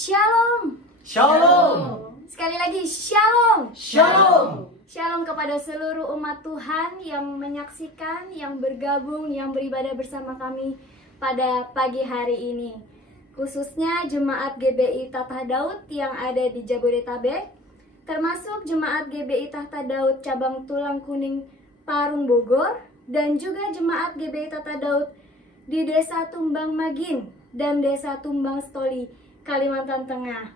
Shalom. Shalom. Sekali lagi Shalom. Shalom. Shalom kepada seluruh umat Tuhan yang menyaksikan, yang bergabung, yang beribadah bersama kami pada pagi hari ini. Khususnya Jemaat GBI Tatah Daud yang ada di Jabodetabek, termasuk Jemaat GBI Tatah Daud Cabang Tulang Kuning Parung Bogor, dan juga Jemaat GBI Tatah Daud di Desa Tumbang Magin dan Desa Tumbang Stoli, Kalimantan Tengah.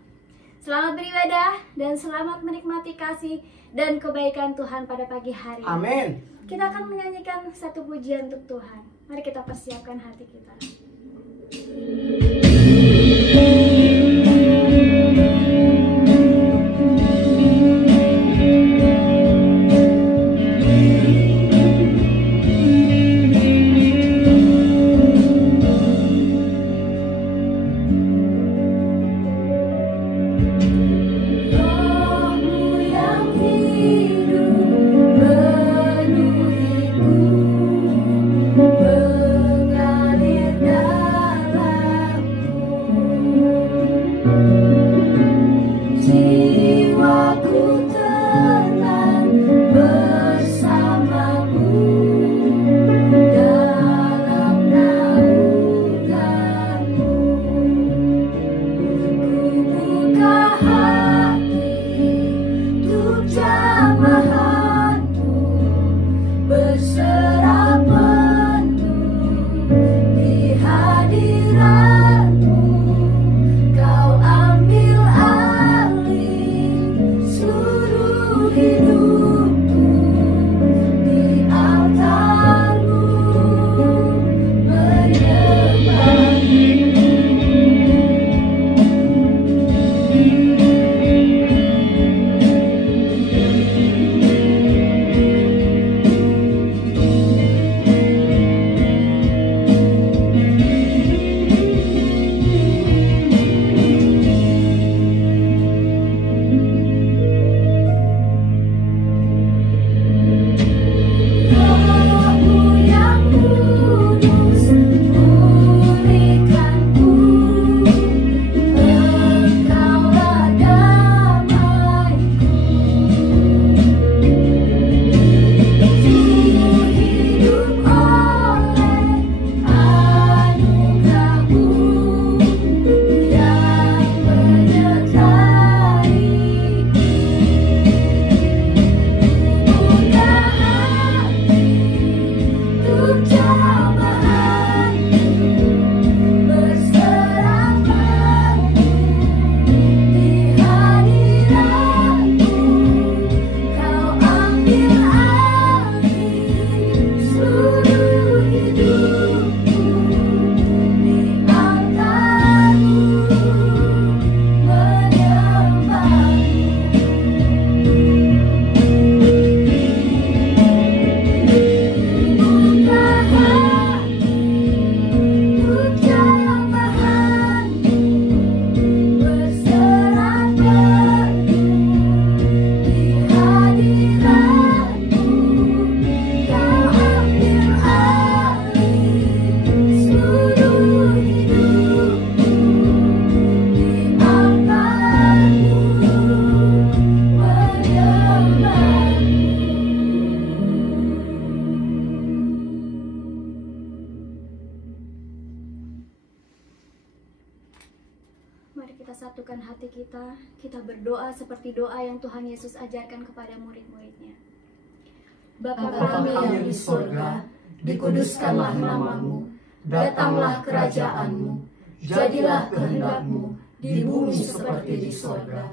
Selamat beribadah dan selamat menikmati kasih dan kebaikan Tuhan pada pagi hari. Amin. Kita akan menyanyikan satu pujian untuk Tuhan. Mari kita persiapkan hati kita. Mari kita satukan hati kita, kita berdoa seperti doa yang Tuhan Yesus ajarkan kepada murid-muridnya. Bapa kami yang di surga, dikuduskanlah namamu, datanglah kerajaanmu, jadilah kehendak-mu di bumi seperti di surga.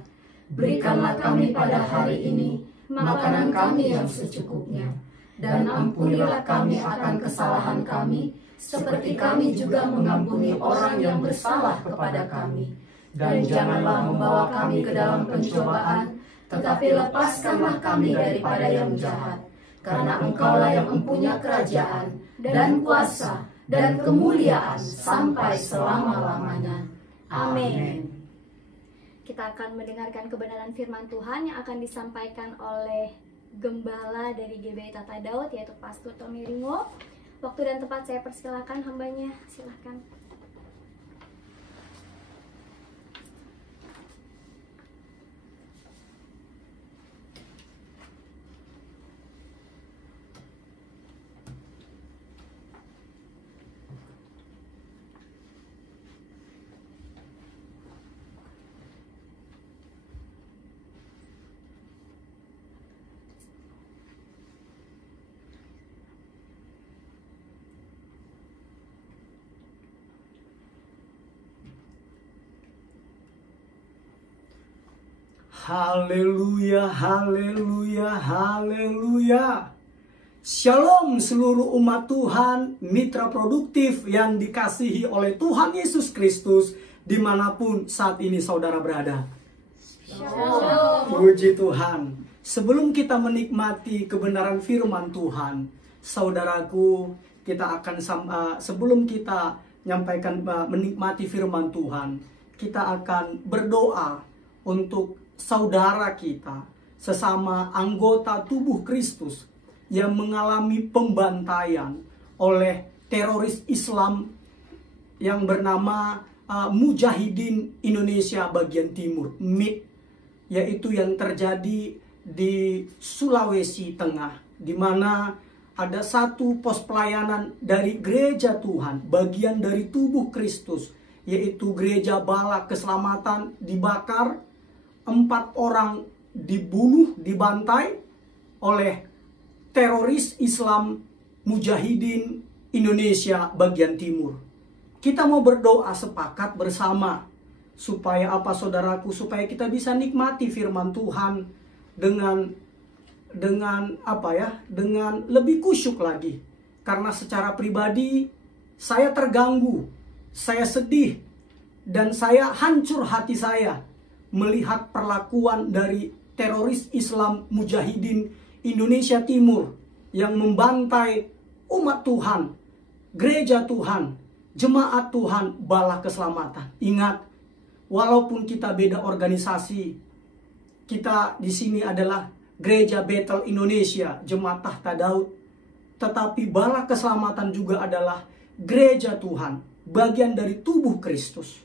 Berikanlah kami pada hari ini makanan kami yang secukupnya, dan ampunilah kami akan kesalahan kami, seperti kami juga mengampuni orang yang bersalah kepada kami. Dan janganlah membawa kami ke dalam pencobaan, tetapi lepaskanlah kami daripada yang jahat. Karena Engkaulah yang mempunyai kerajaan, dan kuasa, dan kemuliaan sampai selama-lamanya. Amin. Kita akan mendengarkan kebenaran firman Tuhan yang akan disampaikan oleh Gembala dari GBI Tatah Daud, yaitu Pastor Tommy Ringo. Waktu dan tempat saya persilakan hambanya, silahkan. Haleluya, haleluya, haleluya. Shalom seluruh umat Tuhan, mitra produktif yang dikasihi oleh Tuhan Yesus Kristus, dimanapun saat ini saudara berada. Shalom. Puji Tuhan. Sebelum kita menikmati kebenaran firman Tuhan, saudaraku, sebelum kita menikmati firman Tuhan, kita akan berdoa untuk saudara kita, sesama anggota tubuh Kristus yang mengalami pembantaian oleh teroris Islam yang bernama Mujahidin Indonesia Bagian Timur, MIT, yaitu yang terjadi di Sulawesi Tengah, di mana ada satu pos pelayanan dari gereja Tuhan, bagian dari tubuh Kristus, yaitu gereja Bala Keselamatan, dibakar, 4 orang dibunuh, dibantai oleh teroris Islam Mujahidin Indonesia Bagian Timur. Kita mau berdoa sepakat bersama supaya apa saudaraku? Supaya kita bisa nikmati firman Tuhan dengan lebih kusyuk lagi. Karena secara pribadi saya terganggu, saya sedih, dan saya hancur hati saya melihat perlakuan dari teroris Islam Mujahidin Indonesia Timur yang membantai umat Tuhan, gereja Tuhan, jemaat Tuhan, Bala Keselamatan. Ingat, walaupun kita beda organisasi, kita di sini adalah Gereja Bethel Indonesia, Jemaat Tahta Daud, tetapi Bala Keselamatan juga adalah gereja Tuhan, bagian dari tubuh Kristus.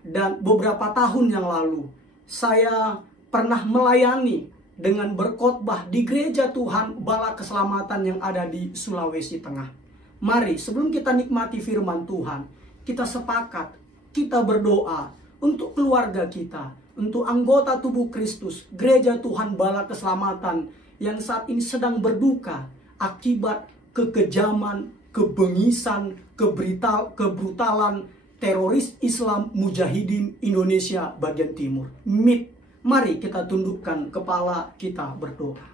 Dan beberapa tahun yang lalu, saya pernah melayani dengan berkhotbah di gereja Tuhan Bala Keselamatan yang ada di Sulawesi Tengah. Mari sebelum kita nikmati firman Tuhan, kita sepakat, kita berdoa untuk keluarga kita, untuk anggota tubuh Kristus, gereja Tuhan Bala Keselamatan yang saat ini sedang berduka akibat kekejaman, kebengisan, kebrutalan teroris Islam Mujahidin Indonesia Bagian Timur, MIT. Mari kita tundukkan kepala kita berdoa.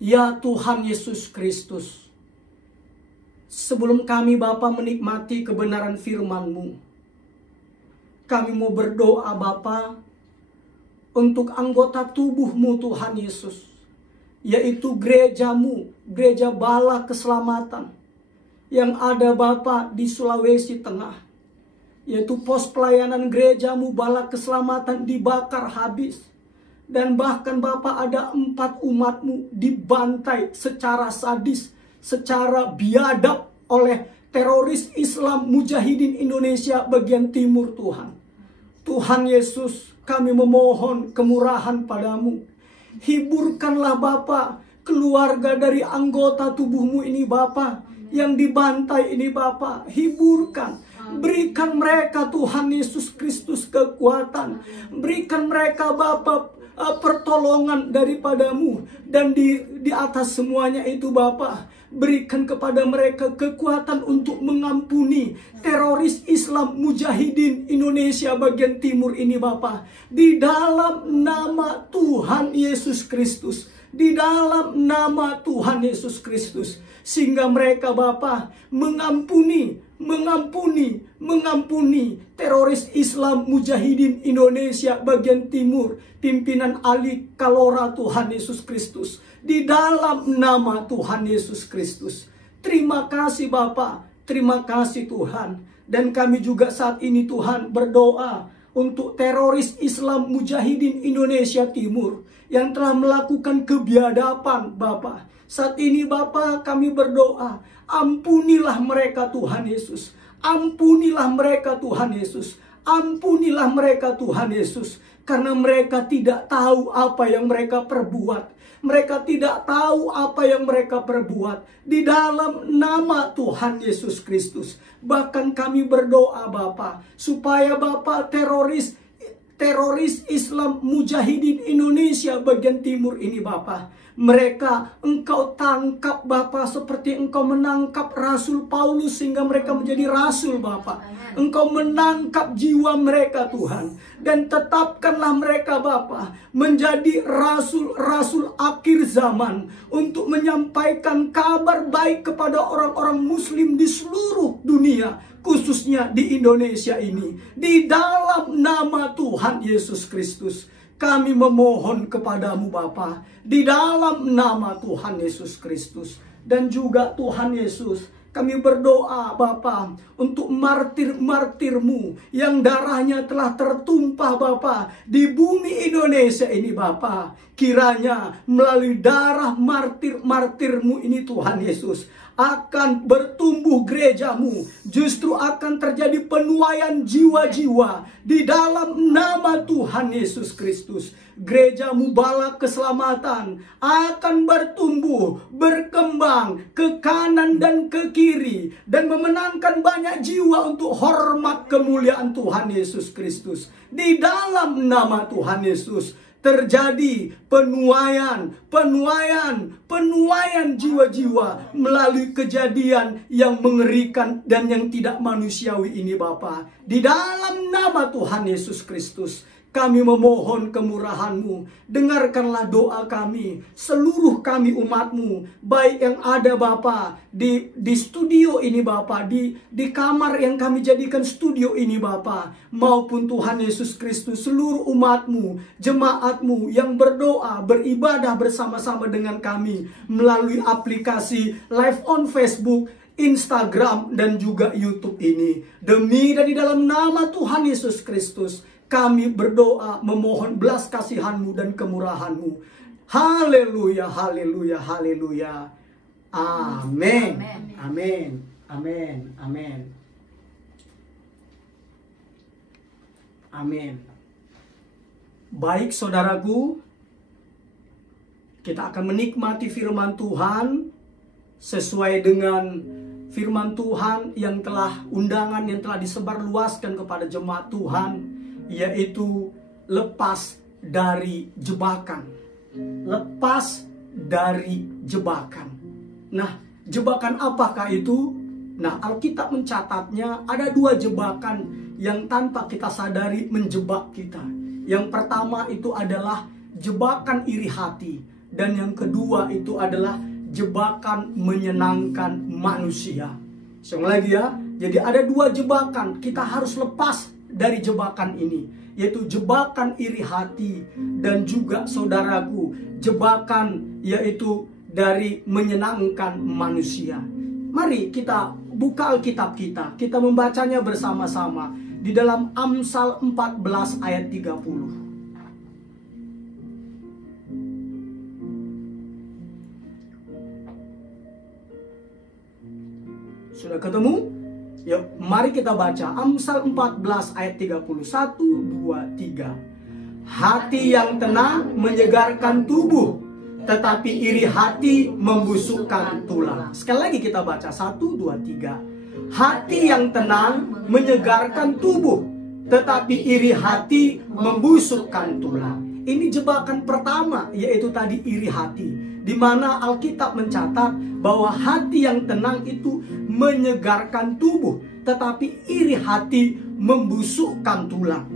Ya Tuhan Yesus Kristus, sebelum kami Bapa menikmati kebenaran firman-Mu, kami mau berdoa Bapa untuk anggota tubuh-Mu Tuhan Yesus, yaitu gereja-Mu, gereja Bala Keselamatan yang ada Bapa di Sulawesi Tengah, yaitu pos pelayanan gereja-Mu Bala Keselamatan dibakar habis. Dan bahkan Bapa ada 4 umat-Mu dibantai secara sadis, secara biadab oleh teroris Islam Mujahidin Indonesia Bagian Timur Tuhan. Tuhan Yesus, kami memohon kemurahan padamu. Hiburkanlah Bapa keluarga dari anggota tubuh-Mu ini Bapa, yang dibantai ini Bapa. Hiburkan. Berikan mereka Tuhan Yesus Kristus kekuatan. Berikan mereka Bapa pertolongan daripadamu. Dan di atas semuanya itu Bapa, berikan kepada mereka kekuatan untuk mengampuni teroris Islam Mujahidin Indonesia Bagian Timur ini Bapa. Di dalam nama Tuhan Yesus Kristus. Di dalam nama Tuhan Yesus Kristus. Sehingga mereka Bapa mengampuni teroris Islam Mujahidin Indonesia Bagian Timur, pimpinan Ali Kalora Tuhan Yesus Kristus. Di dalam nama Tuhan Yesus Kristus. Terima kasih Bapa, terima kasih Tuhan. Dan kami juga saat ini Tuhan berdoa untuk teroris Islam Mujahidin Indonesia Timur yang telah melakukan kebiadaban Bapa. Saat ini Bapa kami berdoa, ampunilah mereka Tuhan Yesus. Ampunilah mereka Tuhan Yesus. Ampunilah mereka Tuhan Yesus. Karena mereka tidak tahu apa yang mereka perbuat. Mereka tidak tahu apa yang mereka perbuat. Di dalam nama Tuhan Yesus Kristus. Bahkan kami berdoa Bapa, supaya Bapa teroris teroris Islam Mujahidin Indonesia bagian timur ini Bapa. Mereka Engkau tangkap Bapa, seperti Engkau menangkap Rasul Paulus sehingga mereka menjadi rasul Bapa. Engkau menangkap jiwa mereka Tuhan, dan tetapkanlah mereka Bapa menjadi rasul-rasul akhir zaman untuk menyampaikan kabar baik kepada orang-orang muslim di seluruh dunia, khususnya di Indonesia ini. Di dalam nama Tuhan Yesus Kristus kami memohon kepadamu Bapa, di dalam nama Tuhan Yesus Kristus. Dan juga Tuhan Yesus, kami berdoa Bapa untuk martir-martirmu yang darahnya telah tertumpah Bapa di bumi Indonesia ini Bapa. Kiranya melalui darah martir-martirmu ini Tuhan Yesus, akan bertumbuh gerejamu, justru akan terjadi penuaian jiwa-jiwa di dalam nama Tuhan Yesus Kristus. Gerejamu Bala Keselamatan akan bertumbuh, berkembang ke kanan dan ke kiri, dan memenangkan banyak jiwa untuk hormat kemuliaan Tuhan Yesus Kristus. Di dalam nama Tuhan Yesus terjadi penuaian jiwa-jiwa melalui kejadian yang mengerikan dan yang tidak manusiawi ini Bapa. Di dalam nama Tuhan Yesus Kristus kami memohon kemurahan-Mu. Dengarkanlah doa kami, seluruh kami umat-Mu, baik yang ada Bapa di studio ini Bapa, di kamar yang kami jadikan studio ini Bapa, maupun Tuhan Yesus Kristus seluruh umat-Mu, jemaat-Mu yang berdoa, beribadah bersama-sama dengan kami melalui aplikasi live on Facebook, Instagram, dan juga YouTube ini. Demi dan di dalam nama Tuhan Yesus Kristus kami berdoa memohon belas kasihan-Mu dan kemurahan-Mu. Haleluya, haleluya, haleluya. Amin. Amin. Amin. Amin. Amin. Baik saudaraku, kita akan menikmati firman Tuhan sesuai dengan firman Tuhan yang telah undangan yang telah disebarluaskan kepada jemaat Tuhan, yaitu lepas dari jebakan. Lepas dari jebakan. Nah, jebakan apakah itu? Nah, Alkitab mencatatnya ada dua jebakan yang tanpa kita sadari menjebak kita. Yang pertama itu adalah jebakan iri hati, dan yang kedua itu adalah jebakan menyenangkan manusia. Sekali lagi ya, jadi ada dua jebakan. Kita harus lepas dari jebakan ini, yaitu jebakan iri hati, dan juga saudaraku, jebakan yaitu dari menyenangkan manusia. Mari kita buka Alkitab kita membacanya bersama-sama di dalam Amsal 14 ayat 30. Sudah ketemu? Yuk, mari kita baca Amsal 14 ayat 31, 2, 3. Hati yang tenang menyegarkan tubuh, tetapi iri hati membusukkan tulang. Sekali lagi kita baca 1, 2, 3. Hati yang tenang menyegarkan tubuh, tetapi iri hati membusukkan tulang. Ini jebakan pertama, yaitu tadi iri hati, di mana Alkitab mencatat bahwa hati yang tenang itu menyegarkan tubuh, tetapi iri hati membusukkan tulang.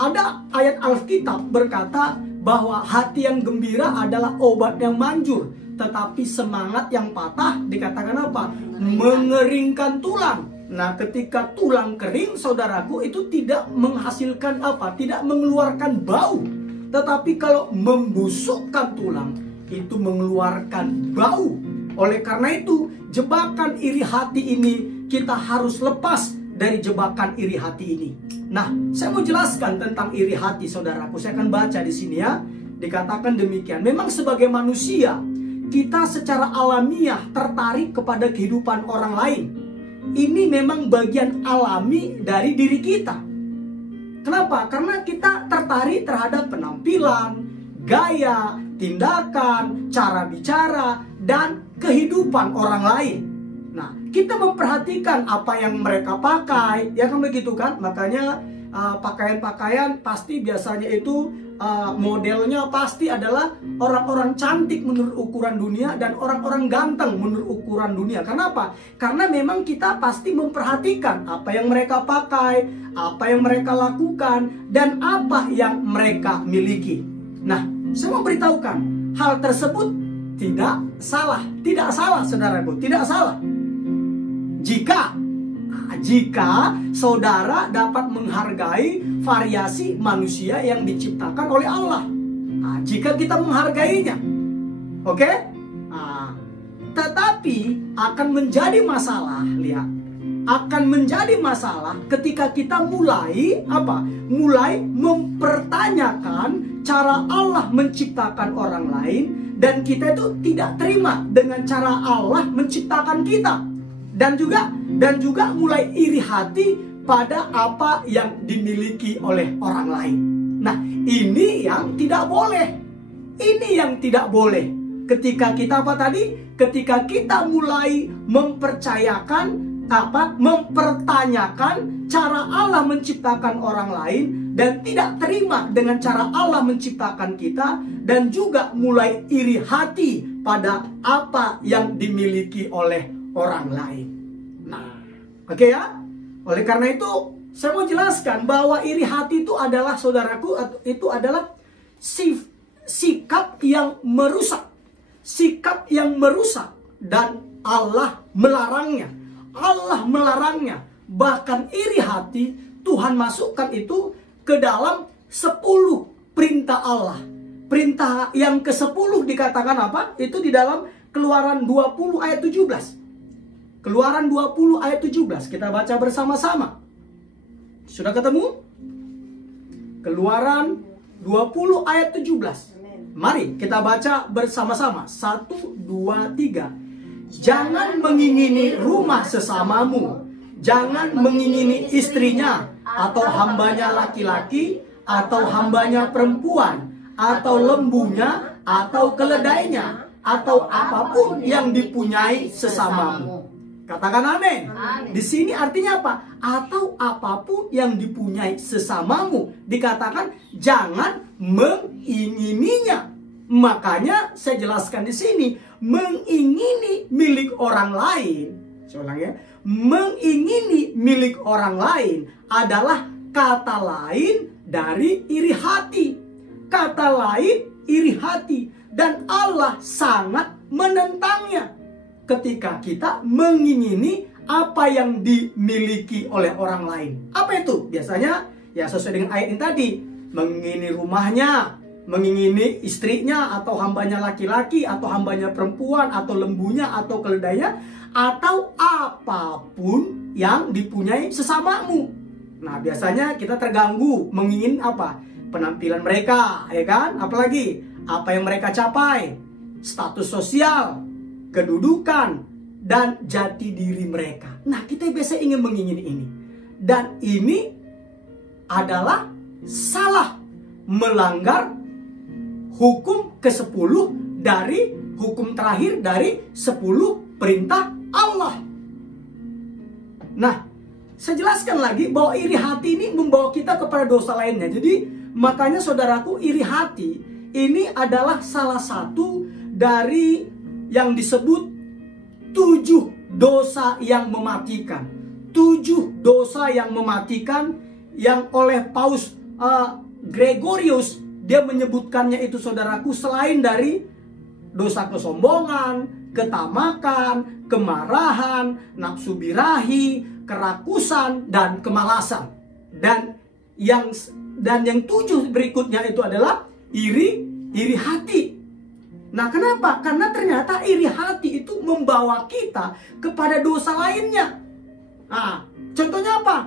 Ada ayat Alkitab berkata bahwa hati yang gembira adalah obat yang manjur, tetapi semangat yang patah dikatakan apa? Mengeringkan tulang. Nah, ketika tulang kering, saudaraku, itu tidak menghasilkan apa? Tidak mengeluarkan bau. Tetapi kalau membusukkan tulang, itu mengeluarkan bau. Oleh karena itu, jebakan iri hati ini kita harus lepas dari jebakan iri hati ini. Nah, saya mau jelaskan tentang iri hati, saudaraku. Saya akan baca di sini ya. Dikatakan demikian. Memang sebagai manusia, kita secara alamiah tertarik kepada kehidupan orang lain. Ini memang bagian alami dari diri kita. Kenapa? Karena kita tertarik terhadap penampilan, gaya, tindakan, cara bicara, dan kehidupan orang lain. Nah, kita memperhatikan apa yang mereka pakai, ya kan begitu kan? Makanya pakaian-pakaian pasti biasanya itu modelnya pasti adalah orang-orang cantik menurut ukuran dunia dan orang-orang ganteng menurut ukuran dunia. Kenapa? Karena memang kita pasti memperhatikan apa yang mereka pakai, apa yang mereka lakukan, dan apa yang mereka miliki. Nah, saya mau beritahukan, hal tersebut tidak salah. Tidak salah, saudaraku, tidak salah. Jika saudara dapat menghargai variasi manusia yang diciptakan oleh Allah. Jika kita menghargainya. Oke? Tetapi akan menjadi masalah, lihat. Akan menjadi masalah ketika kita mulai mempertanyakan cara Allah menciptakan orang lain, dan kita itu tidak terima dengan cara Allah menciptakan kita. Dan juga mulai iri hati pada apa yang dimiliki oleh orang lain. Nah, ini yang tidak boleh. Ini yang tidak boleh. Ketika kita Ketika kita mulai mempertanyakan cara Allah menciptakan orang lain dan tidak terima dengan cara Allah menciptakan kita, dan juga mulai iri hati pada apa yang dimiliki oleh orang lain. Nah, oke ya? Oleh karena itu, saya mau jelaskan bahwa iri hati itu adalah, saudaraku, itu adalah sikap yang merusak. Sikap yang merusak, dan Allah melarangnya. Allah melarangnya. Bahkan iri hati Tuhan masukkan itu ke dalam 10 perintah Allah. Perintah yang ke-10 dikatakan apa? Itu di dalam Keluaran 20 ayat 17. Keluaran 20 ayat 17. Kita baca bersama-sama. Sudah ketemu? Keluaran 20 ayat 17. Mari kita baca bersama-sama. 1, 2, 3. Jangan mengingini rumah sesamamu. Jangan mengingini istrinya, atau hambanya laki-laki, atau hambanya perempuan, atau lembunya, atau keledainya, atau apapun yang dipunyai sesamamu. Katakan amin. Di sini artinya apa? Atau apapun yang dipunyai sesamamu. Dikatakan jangan mengingininya. Makanya saya jelaskan di sini, mengingini milik orang lain. Saya ulang ya. Mengingini milik orang lain adalah kata lain dari iri hati. Kata lain iri hati, dan Allah sangat menentangnya. Ketika kita mengingini apa yang dimiliki oleh orang lain. Apa itu? Biasanya ya sesuai dengan ayat ini tadi. Mengingini rumahnya, mengingini istrinya, atau hambanya laki-laki, atau hambanya perempuan, atau lembunya, atau keledainya, atau apapun yang dipunyai sesamamu. Nah, biasanya kita terganggu mengingin apa? Penampilan mereka, ya kan? Apalagi apa yang mereka capai, status sosial, kedudukan, dan jati diri mereka. Nah, kita biasa ingin mengingini ini. Dan ini adalah salah, melanggar hukum ke-10 dari hukum terakhir dari 10 perintah Allah. Nah, saya jelaskan lagi bahwa iri hati ini membawa kita kepada dosa lainnya. Jadi, makanya saudaraku, iri hati ini adalah salah satu dari yang disebut 7 dosa yang mematikan. 7 dosa yang mematikan yang oleh Paus Gregorius, dia menyebutkannya itu, saudaraku, selain dari dosa kesombongan, ketamakan, kemarahan, nafsu birahi, kerakusan, dan kemalasan. Dan yang 7 berikutnya itu adalah iri hati. Nah, kenapa? Karena ternyata iri hati itu membawa kita kepada dosa lainnya. Contohnya apa?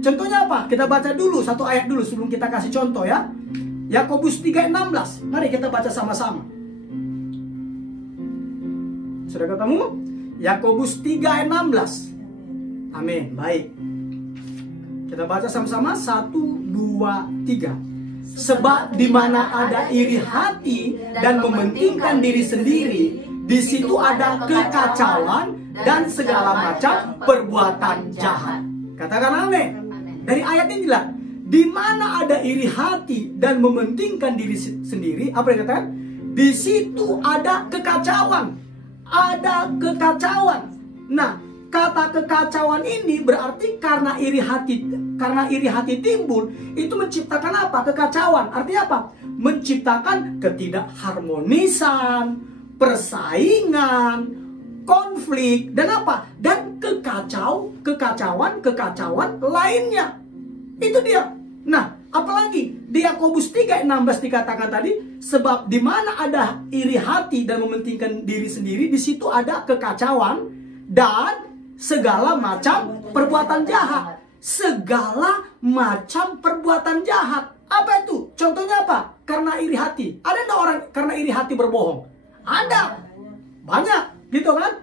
Contohnya apa? Kita baca dulu satu ayat dulu sebelum kita kasih contoh ya. Yakobus 3:16. Mari kita baca sama-sama. Sudah ketemu? Yakobus 3:16. Amin. Baik. Kita baca sama-sama. 1, 2, 3. Sebab di mana ada iri hati dan mementingkan diri sendiri, di situ ada kekacauan dan segala macam perbuatan jahat. Katakan amin. dari ayat inilah, di mana ada iri hati dan mementingkan diri sendiri, apa yang dikatakan? Di situ ada kekacauan. Ada kekacauan. Nah, kata kekacauan ini berarti karena iri hati timbul, itu menciptakan apa? Kekacauan. Artinya apa? Menciptakan ketidakharmonisan, persaingan, konflik, dan apa? Dan kekacauan lainnya. Itu dia. Nah, apalagi di Yakobus 3:16 dikatakan tadi, sebab di mana ada iri hati dan mementingkan diri sendiri, di situ ada kekacauan dan segala macam perbuatan jahat. Segala macam perbuatan jahat. Apa itu? Contohnya apa? Karena iri hati. Ada enggak orang karena iri hati berbohong? Ada. Banyak, gitu kan?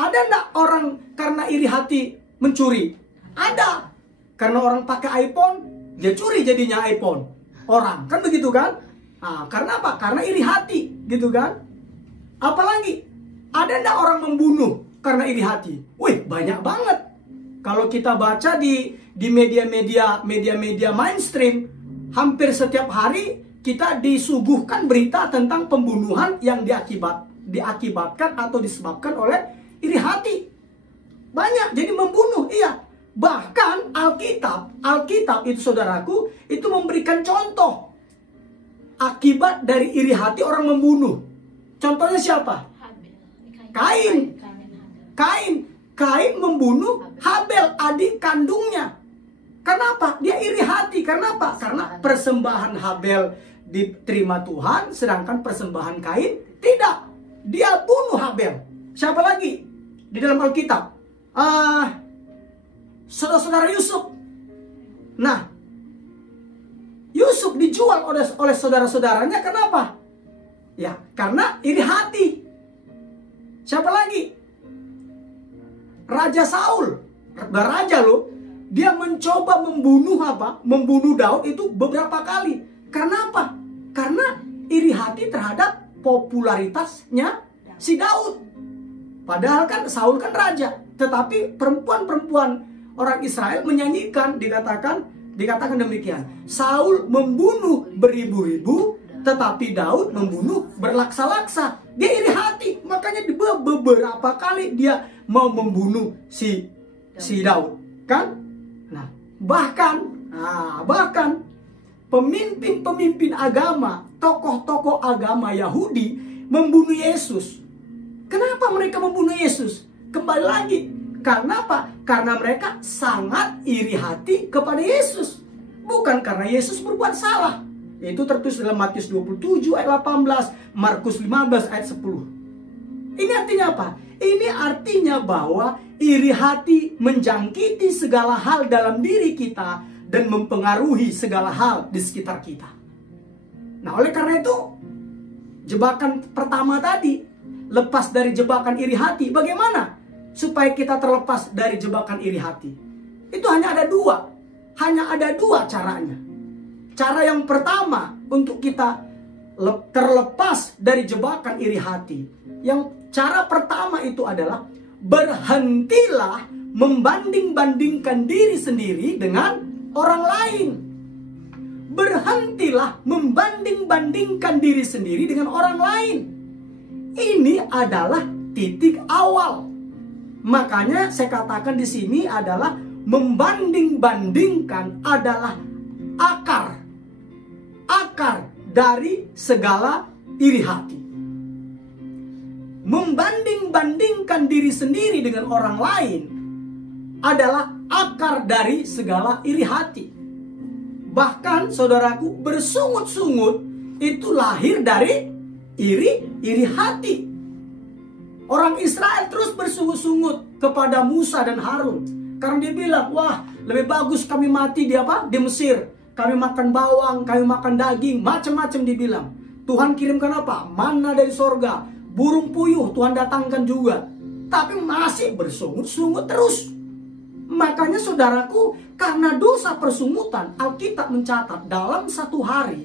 Ada enggak orang karena iri hati mencuri? Ada. Karena orang pakai iPhone, dia curi jadinya iPhone orang, kan begitu kan? Nah, karena apa? Karena iri hati, gitu kan? Apalagi ada enggak orang membunuh karena iri hati? Wih, banyak banget. Kalau kita baca di media-media mainstream, hampir setiap hari kita disuguhkan berita tentang pembunuhan yang diakibatkan atau disebabkan oleh iri hati. Banyak, jadi membunuh, iya. Bahkan Alkitab itu saudaraku, itu memberikan contoh akibat dari iri hati orang membunuh. Contohnya siapa? Kain membunuh Habel, adik kandungnya. Kenapa? Dia iri hati. Kenapa? Karena persembahan Habel diterima Tuhan, sedangkan persembahan Kain tidak. Dia bunuh Habel. Siapa lagi di dalam Alkitab? Saudara-saudara Yusuf. Nah, Yusuf dijual oleh saudara-saudaranya. Kenapa? Ya, karena iri hati. Siapa lagi? Raja Saul. Raja loh. Dia mencoba membunuh Daud itu beberapa kali. Karena apa? Karena iri hati terhadap popularitasnya si Daud. Padahal kan Saul kan raja. Tetapi perempuan-perempuan orang Israel menyanyikan, dikatakan demikian. Saul membunuh beribu-ribu, tetapi Daud membunuh berlaksa-laksa. Dia iri hati, makanya beberapa kali dia mau membunuh si Daud, kan? Nah, bahkan pemimpin agama, tokoh-tokoh agama Yahudi membunuh Yesus. Kenapa mereka membunuh Yesus? Kembali lagi, karena apa? Karena mereka sangat iri hati kepada Yesus. Bukan karena Yesus berbuat salah. Itu tertulis dalam Matius 27 ayat 18, Markus 15 ayat 10. Ini artinya apa? Ini artinya bahwa iri hati menjangkiti segala hal dalam diri kita dan mempengaruhi segala hal di sekitar kita. Nah, oleh karena itu, jebakan pertama tadi, lepas dari jebakan iri hati, bagaimana supaya kita terlepas dari jebakan iri hati? Itu hanya ada dua caranya. Cara yang pertama untuk kita terlepas dari jebakan iri hati, yang cara pertama itu adalah berhentilah membanding-bandingkan diri sendiri dengan orang lain. Berhentilah membanding-bandingkan diri sendiri dengan orang lain. Ini adalah titik awal. Makanya saya katakan di sini adalah membanding-bandingkan adalah akar dari segala iri hati. Membanding-bandingkan diri sendiri dengan orang lain adalah akar dari segala iri hati. Bahkan saudaraku, bersungut-sungut itu lahir dari iri hati. Orang Israel terus bersungut-sungut kepada Musa dan Harun karena dia bilang, wah, lebih bagus kami mati di Mesir. Kami makan bawang, kami makan daging, macam-macam dibilang. Tuhan kirimkan apa? Manna dari sorga, burung puyuh Tuhan datangkan juga. Tapi masih bersungut-sungut terus. Makanya saudaraku, karena dosa persungutan, Alkitab mencatat dalam satu hari,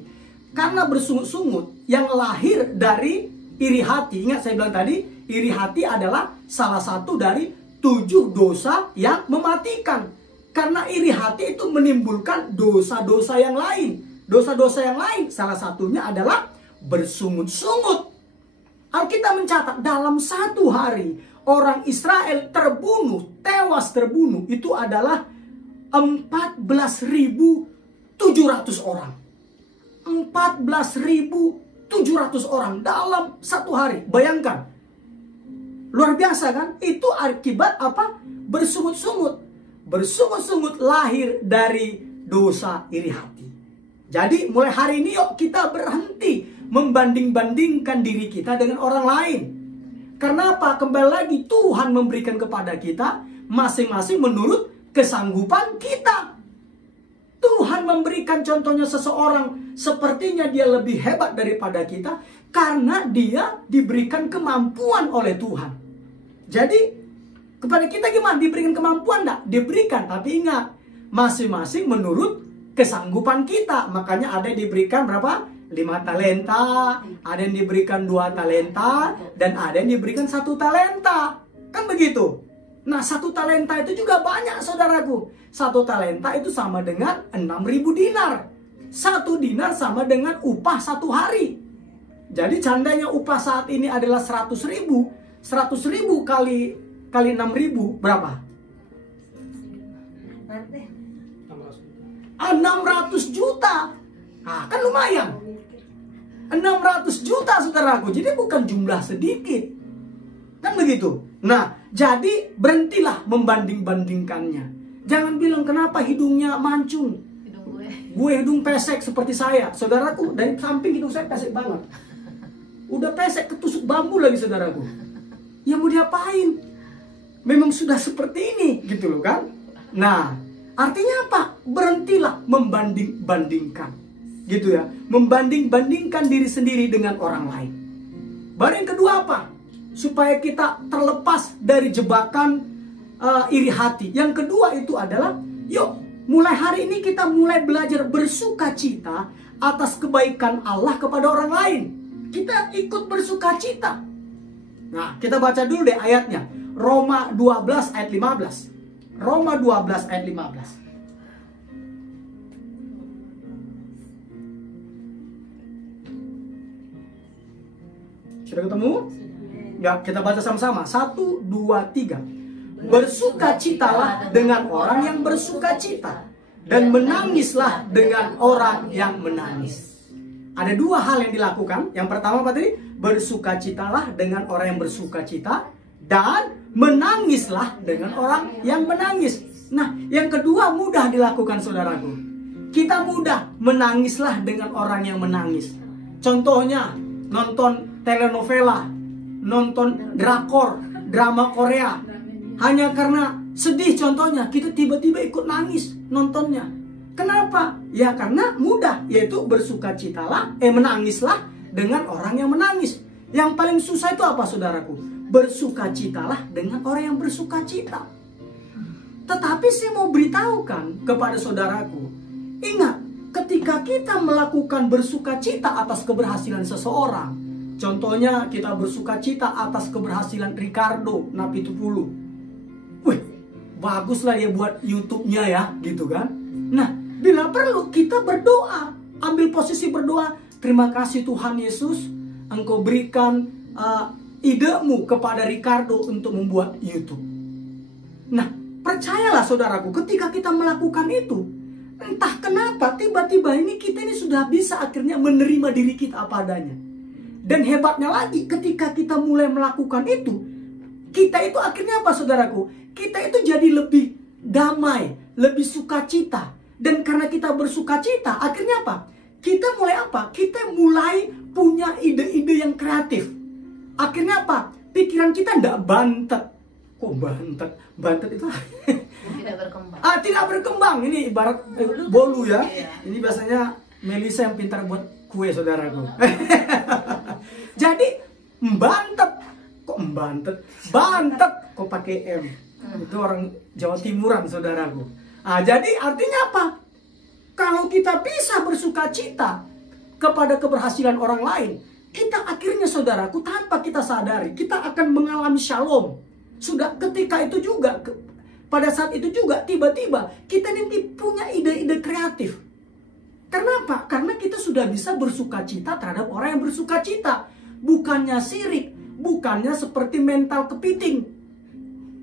karena bersungut-sungut yang lahir dari iri hati. Ingat saya bilang tadi, iri hati adalah salah satu dari 7 dosa yang mematikan. Karena iri hati itu menimbulkan dosa-dosa yang lain. Dosa-dosa yang lain salah satunya adalah bersungut-sungut. Alkitab mencatat dalam satu hari orang Israel tewas terbunuh itu adalah 14.700 orang. 14.700 orang dalam satu hari. Bayangkan. Luar biasa kan? Itu akibat apa? Bersungut-sungut. Bersungut-sungut lahir dari dosa iri hati. Jadi mulai hari ini yuk kita berhenti membanding-bandingkan diri kita dengan orang lain. Karena apa? Kembali lagi Tuhan memberikan kepada kita masing-masing menurut kesanggupan kita. Tuhan memberikan contohnya seseorang sepertinya dia lebih hebat daripada kita karena dia diberikan kemampuan oleh Tuhan. Jadi kepada kita gimana? Diberikan kemampuan enggak? Diberikan, tapi ingat masing-masing menurut kesanggupan kita. Makanya ada yang diberikan berapa? 5 talenta, ada yang diberikan 2 talenta, dan ada yang diberikan 1 talenta. Kan begitu? Nah, 1 talenta itu juga banyak, saudaraku. 1 talenta itu sama dengan 6.000 dinar. 1 dinar sama dengan upah 1 hari. Jadi candanya upah saat ini adalah 100.000. 100.000 kali 6.000 berapa? 600 juta. Nah, kan lumayan. 600 juta, saudaraku. Jadi bukan jumlah sedikit. Kan begitu? Nah, jadi berhentilah membanding-bandingkannya. Jangan bilang kenapa hidungnya mancung. Gue hidung pesek seperti saya. Saudaraku, dari samping hidung saya pesek banget. Udah pesek ketusuk bambu lagi, saudaraku. Ya mau diapain? Memang sudah seperti ini, gitu loh kan? Nah, artinya apa? Berhentilah membanding-bandingkan. Gitu ya. Membanding-bandingkan diri sendiri dengan orang lain. Baru yang kedua apa? Supaya kita terlepas dari jebakan iri hati. Yang kedua itu adalah, yuk mulai hari ini kita mulai belajar bersukacita atas kebaikan Allah kepada orang lain. Kita ikut bersukacita. Nah, kita baca dulu deh ayatnya. Roma 12 ayat 15. Roma 12 ayat 15. Sudah ketemu? Ya, kita baca sama-sama. 1, 2, 3. Bersukacitalah dengan orang yang bersukacita, dan menangislah dengan orang yang menangis. Ada 2 hal yang dilakukan. Yang pertama apa tadi? Bersukacitalah dengan orang yang bersukacita, dan menangislah dengan orang yang menangis. Nah, yang kedua mudah dilakukan, saudaraku. Kita mudah menangislah dengan orang yang menangis. Contohnya, nonton telenovela, nonton drakor, drama Korea. Hanya karena sedih contohnya, kita tiba-tiba ikut nangis nontonnya. Kenapa? Ya karena mudah, yaitu bersukacitalah, menangislah dengan orang yang menangis. Yang paling susah itu apa, saudaraku? Bersukacitalah dengan orang yang bersukacita. Tetapi saya mau beritahukan kepada saudaraku, ingat, ketika kita melakukan bersukacita atas keberhasilan seseorang, contohnya kita bersukacita atas keberhasilan Ricardo Napitupulu. Wih, baguslah ya buat YouTube-nya ya, gitu kan. Nah, bila perlu kita berdoa, ambil posisi berdoa. Terima kasih Tuhan Yesus, Engkau berikan idemu kepada Ricardo untuk membuat YouTube. Nah, percayalah saudaraku, ketika kita melakukan itu, entah kenapa tiba-tiba kita ini sudah bisa akhirnya menerima diri kita apa adanya. Dan hebatnya lagi, ketika kita mulai melakukan itu, kita itu akhirnya apa, saudaraku? Kita itu jadi lebih damai, lebih sukacita. Dan karena kita bersukacita, akhirnya apa? Kita mulai apa? Kita mulai punya ide-ide yang kreatif. Akhirnya apa? Pikiran kita tidak bantet. Kok bantet? Bantet itu tidak berkembang. Tidak berkembang. Ini ibarat bolu ya. Ini biasanya Melisa yang pintar buat kue, saudaraku. Jadi bantet. Kok bantet? Bantet kok pakai M. Itu orang Jawa Timuran, saudaraku. Jadi artinya apa? Kalau kita bisa bersukacita kepada keberhasilan orang lain, kita akhirnya, saudaraku, tanpa kita sadari, kita akan mengalami shalom. Sudah ketika itu juga pada saat itu juga tiba-tiba kita nanti punya ide-ide kreatif. Kenapa? Karena kita sudah bisa bersukacita terhadap orang yang bersukacita. Bukannya sirik, bukannya seperti mental kepiting.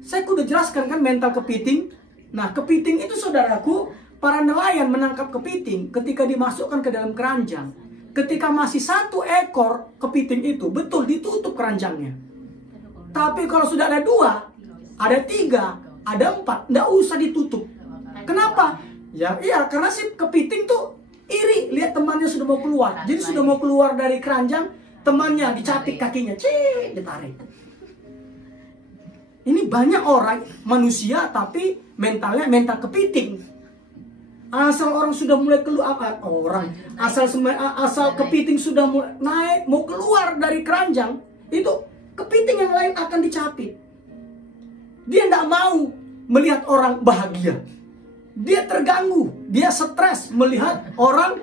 Saya sudah jelaskan kan mental kepiting. Nah, kepiting itu saudaraku, para nelayan menangkap kepiting ketika dimasukkan ke dalam keranjang. Ketika masih 1 ekor kepiting itu, betul ditutup keranjangnya. Tapi kalau sudah ada 2, ada 3, ada 4, nggak usah ditutup. Kenapa? Ya, iya, karena si kepiting tuh iri lihat temannya sudah mau keluar. Jadi sudah mau keluar dari keranjang, temannya dicapik kakinya, ditarik. Ini banyak orang manusia tapi mentalnya mental kepiting. Asal orang sudah mulai keluar, asal kepiting sudah mulai naik mau keluar dari keranjang, itu kepiting yang lain akan dicapik. Dia tidak mau melihat orang bahagia. Dia terganggu, dia stres melihat orang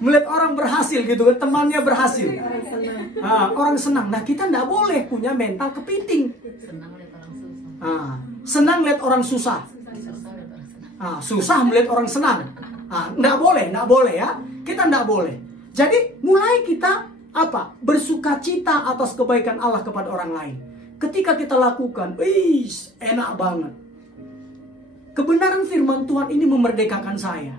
melihat orang berhasil gitu kan, temannya berhasil. Orang senang. Nah, kita tidak boleh punya mental kepiting. Senang lihat orang susah. Susah melihat orang senang. Tidak boleh ya. Kita tidak boleh. Jadi mulai kita bersukacita atas kebaikan Allah kepada orang lain. Ketika kita lakukan, enak banget. Kebenaran firman Tuhan ini memerdekakan saya.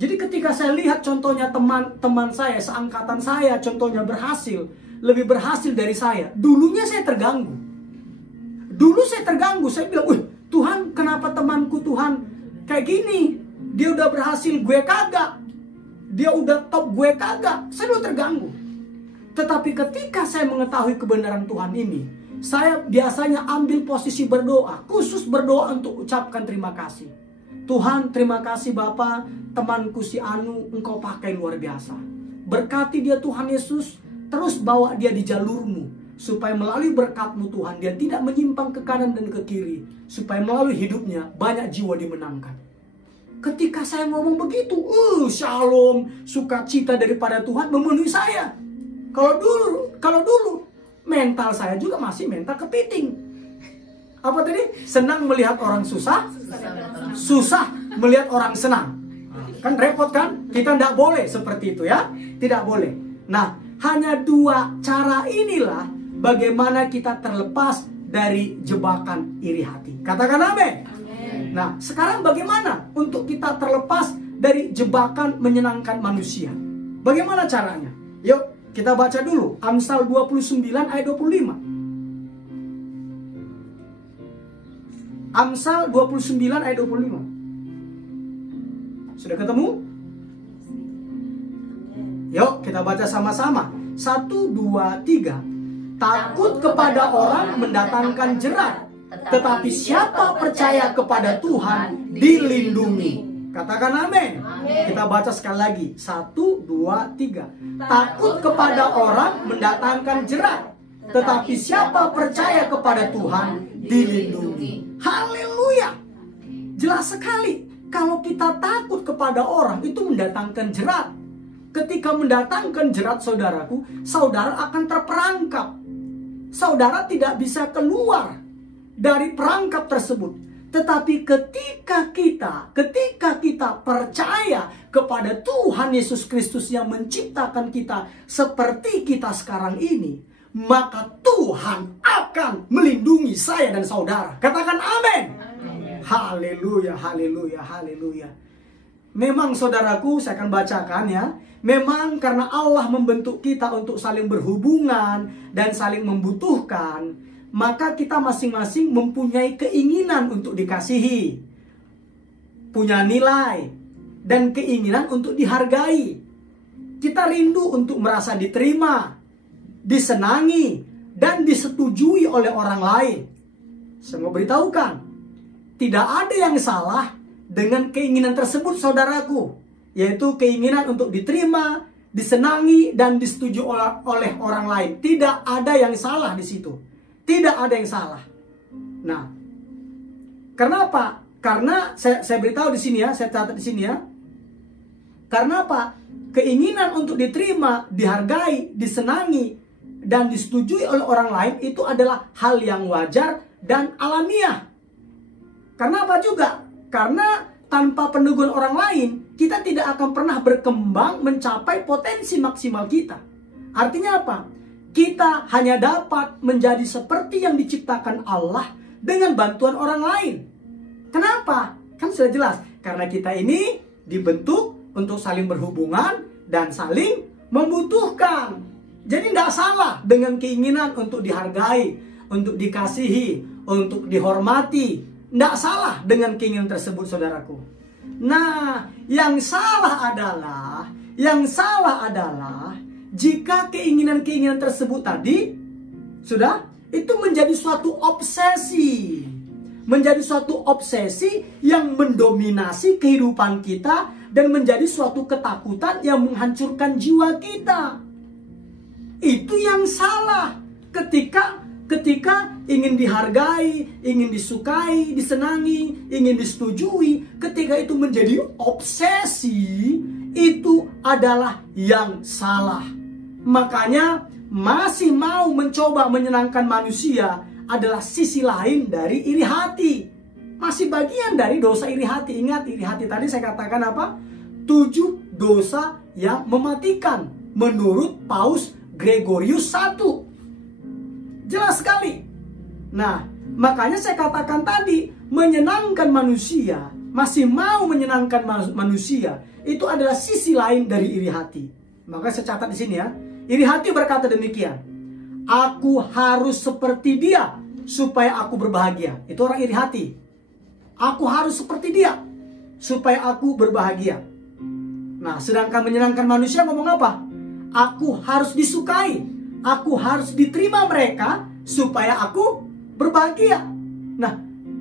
Jadi ketika saya lihat contohnya teman-teman saya, seangkatan saya, contohnya berhasil, lebih berhasil dari saya. Dulunya saya terganggu. Saya bilang, Tuhan, kenapa temanku Tuhan kayak gini? Dia udah berhasil, gue kagak. Dia udah top, gue kagak. Saya dulu terganggu. Tetapi ketika saya mengetahui kebenaran Tuhan ini, saya biasanya ambil posisi berdoa, khusus berdoa untuk ucapkan terima kasih. Tuhan, terima kasih Bapa, temanku si Anu, Engkau pakai luar biasa. Berkati dia Tuhan Yesus, terus bawa dia di jalurmu, supaya melalui berkat-Mu Tuhan, dia tidak menyimpang ke kanan dan ke kiri, supaya melalui hidupnya banyak jiwa dimenangkan. Ketika saya ngomong begitu, shalom, sukacita daripada Tuhan memenuhi saya. Kalau dulu, mental saya juga masih mental kepiting. Apa tadi? Senang melihat orang susah, susah melihat orang senang. Kan repot kan? Kita tidak boleh seperti itu ya. Tidak boleh. Nah, hanya 2 cara inilah bagaimana kita terlepas dari jebakan iri hati. Katakan amin. Nah, sekarang bagaimana untuk kita terlepas dari jebakan menyenangkan manusia? Bagaimana caranya? Yuk, kita baca dulu Amsal 29 ayat 25. Amsal 29 ayat 25. Sudah ketemu? Yuk kita baca sama-sama. 1, 2, 3. Takut kepada orang mendatangkan jerat, tetapi siapa percaya kepada Tuhan dilindungi. Katakan amin. Kita baca sekali lagi. 1, 2, 3. Takut kepada orang mendatangkan jerat, tetapi siapa percaya kepada Tuhan dilindungi. Haleluya. Jelas sekali. Kalau kita takut kepada orang, itu mendatangkan jerat. Ketika mendatangkan jerat, saudaraku, saudara akan terperangkap. Saudara tidak bisa keluar dari perangkap tersebut. Tetapi ketika kita percaya kepada Tuhan Yesus Kristus yang menciptakan kita seperti kita sekarang ini, maka Tuhan akan melindungi saya dan saudara. Katakan amin. Haleluya, haleluya, haleluya. Memang saudaraku, saya akan bacakan ya. Memang karena Allah membentuk kita untuk saling berhubungan dan saling membutuhkan, maka kita masing-masing mempunyai keinginan untuk dikasihi, punya nilai, dan keinginan untuk dihargai. Kita rindu untuk merasa diterima, disenangi, dan disetujui oleh orang lain. Saya mau beritahukan, tidak ada yang salah dengan keinginan tersebut, saudaraku. Yaitu keinginan untuk diterima, disenangi, dan disetujui oleh orang lain. Tidak ada yang salah di situ. Tidak ada yang salah. Nah, kenapa? Karena saya beritahu di sini ya, saya catat di sini ya. Karena apa? Keinginan untuk diterima, dihargai, disenangi, dan disetujui oleh orang lain itu adalah hal yang wajar dan alamiah. Karena apa juga? Karena tanpa peneguhan orang lain, kita tidak akan pernah berkembang mencapai potensi maksimal kita. Artinya apa? Kita hanya dapat menjadi seperti yang diciptakan Allah dengan bantuan orang lain. Kenapa? Kan sudah jelas. Karena kita ini dibentuk untuk saling berhubungan dan saling membutuhkan. Jadi tidak salah dengan keinginan untuk dihargai, untuk dikasihi, untuk dihormati. Tidak salah dengan keinginan tersebut, saudaraku. Nah, yang salah adalah jika keinginan-keinginan tersebut tadi sudah itu menjadi suatu obsesi. Menjadi suatu obsesi yang mendominasi kehidupan kita dan menjadi suatu ketakutan yang menghancurkan jiwa kita. Itu yang salah ketika ingin dihargai, ingin disukai, disenangi, ingin disetujui, ketika itu menjadi obsesi, itu adalah yang salah. Makanya masih mau mencoba menyenangkan manusia adalah sisi lain dari iri hati. Masih bagian dari dosa iri hati. Ingat, iri hati tadi saya katakan apa? 7 dosa yang mematikan menurut Paus Gregorius I. Jelas sekali. Nah, makanya saya katakan tadi, menyenangkan manusia, masih mau menyenangkan manusia, itu adalah sisi lain dari iri hati. Maka saya catat di sini ya. Iri hati berkata demikian, aku harus seperti dia supaya aku berbahagia. Itu orang iri hati. Aku harus seperti dia supaya aku berbahagia. Nah, sedangkan menyenangkan manusia ngomong apa? Aku harus disukai. Aku harus diterima mereka supaya aku berbahagia. Nah,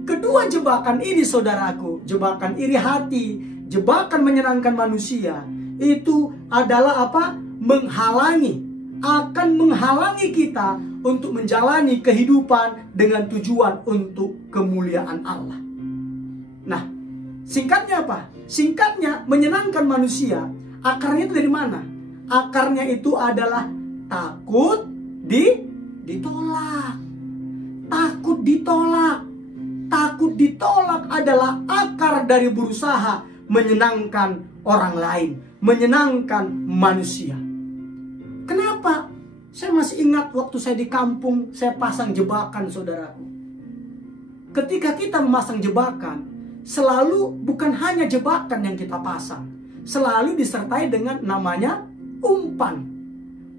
kedua jebakan ini, saudaraku, jebakan iri hati, jebakan menyenangkan manusia, itu adalah apa? Akan menghalangi kita untuk menjalani kehidupan dengan tujuan untuk kemuliaan Allah. Nah, singkatnya apa? Singkatnya, menyenangkan manusia, akarnya itu dari mana? Akarnya itu adalah takut ditolak. Takut ditolak. Takut ditolak adalah akar dari berusaha menyenangkan orang lain, menyenangkan manusia. Kenapa? Saya masih ingat waktu saya di kampung, saya pasang jebakan, saudaraku. Ketika kita memasang jebakan, selalu bukan hanya jebakan yang kita pasang, selalu disertai dengan namanya umpan.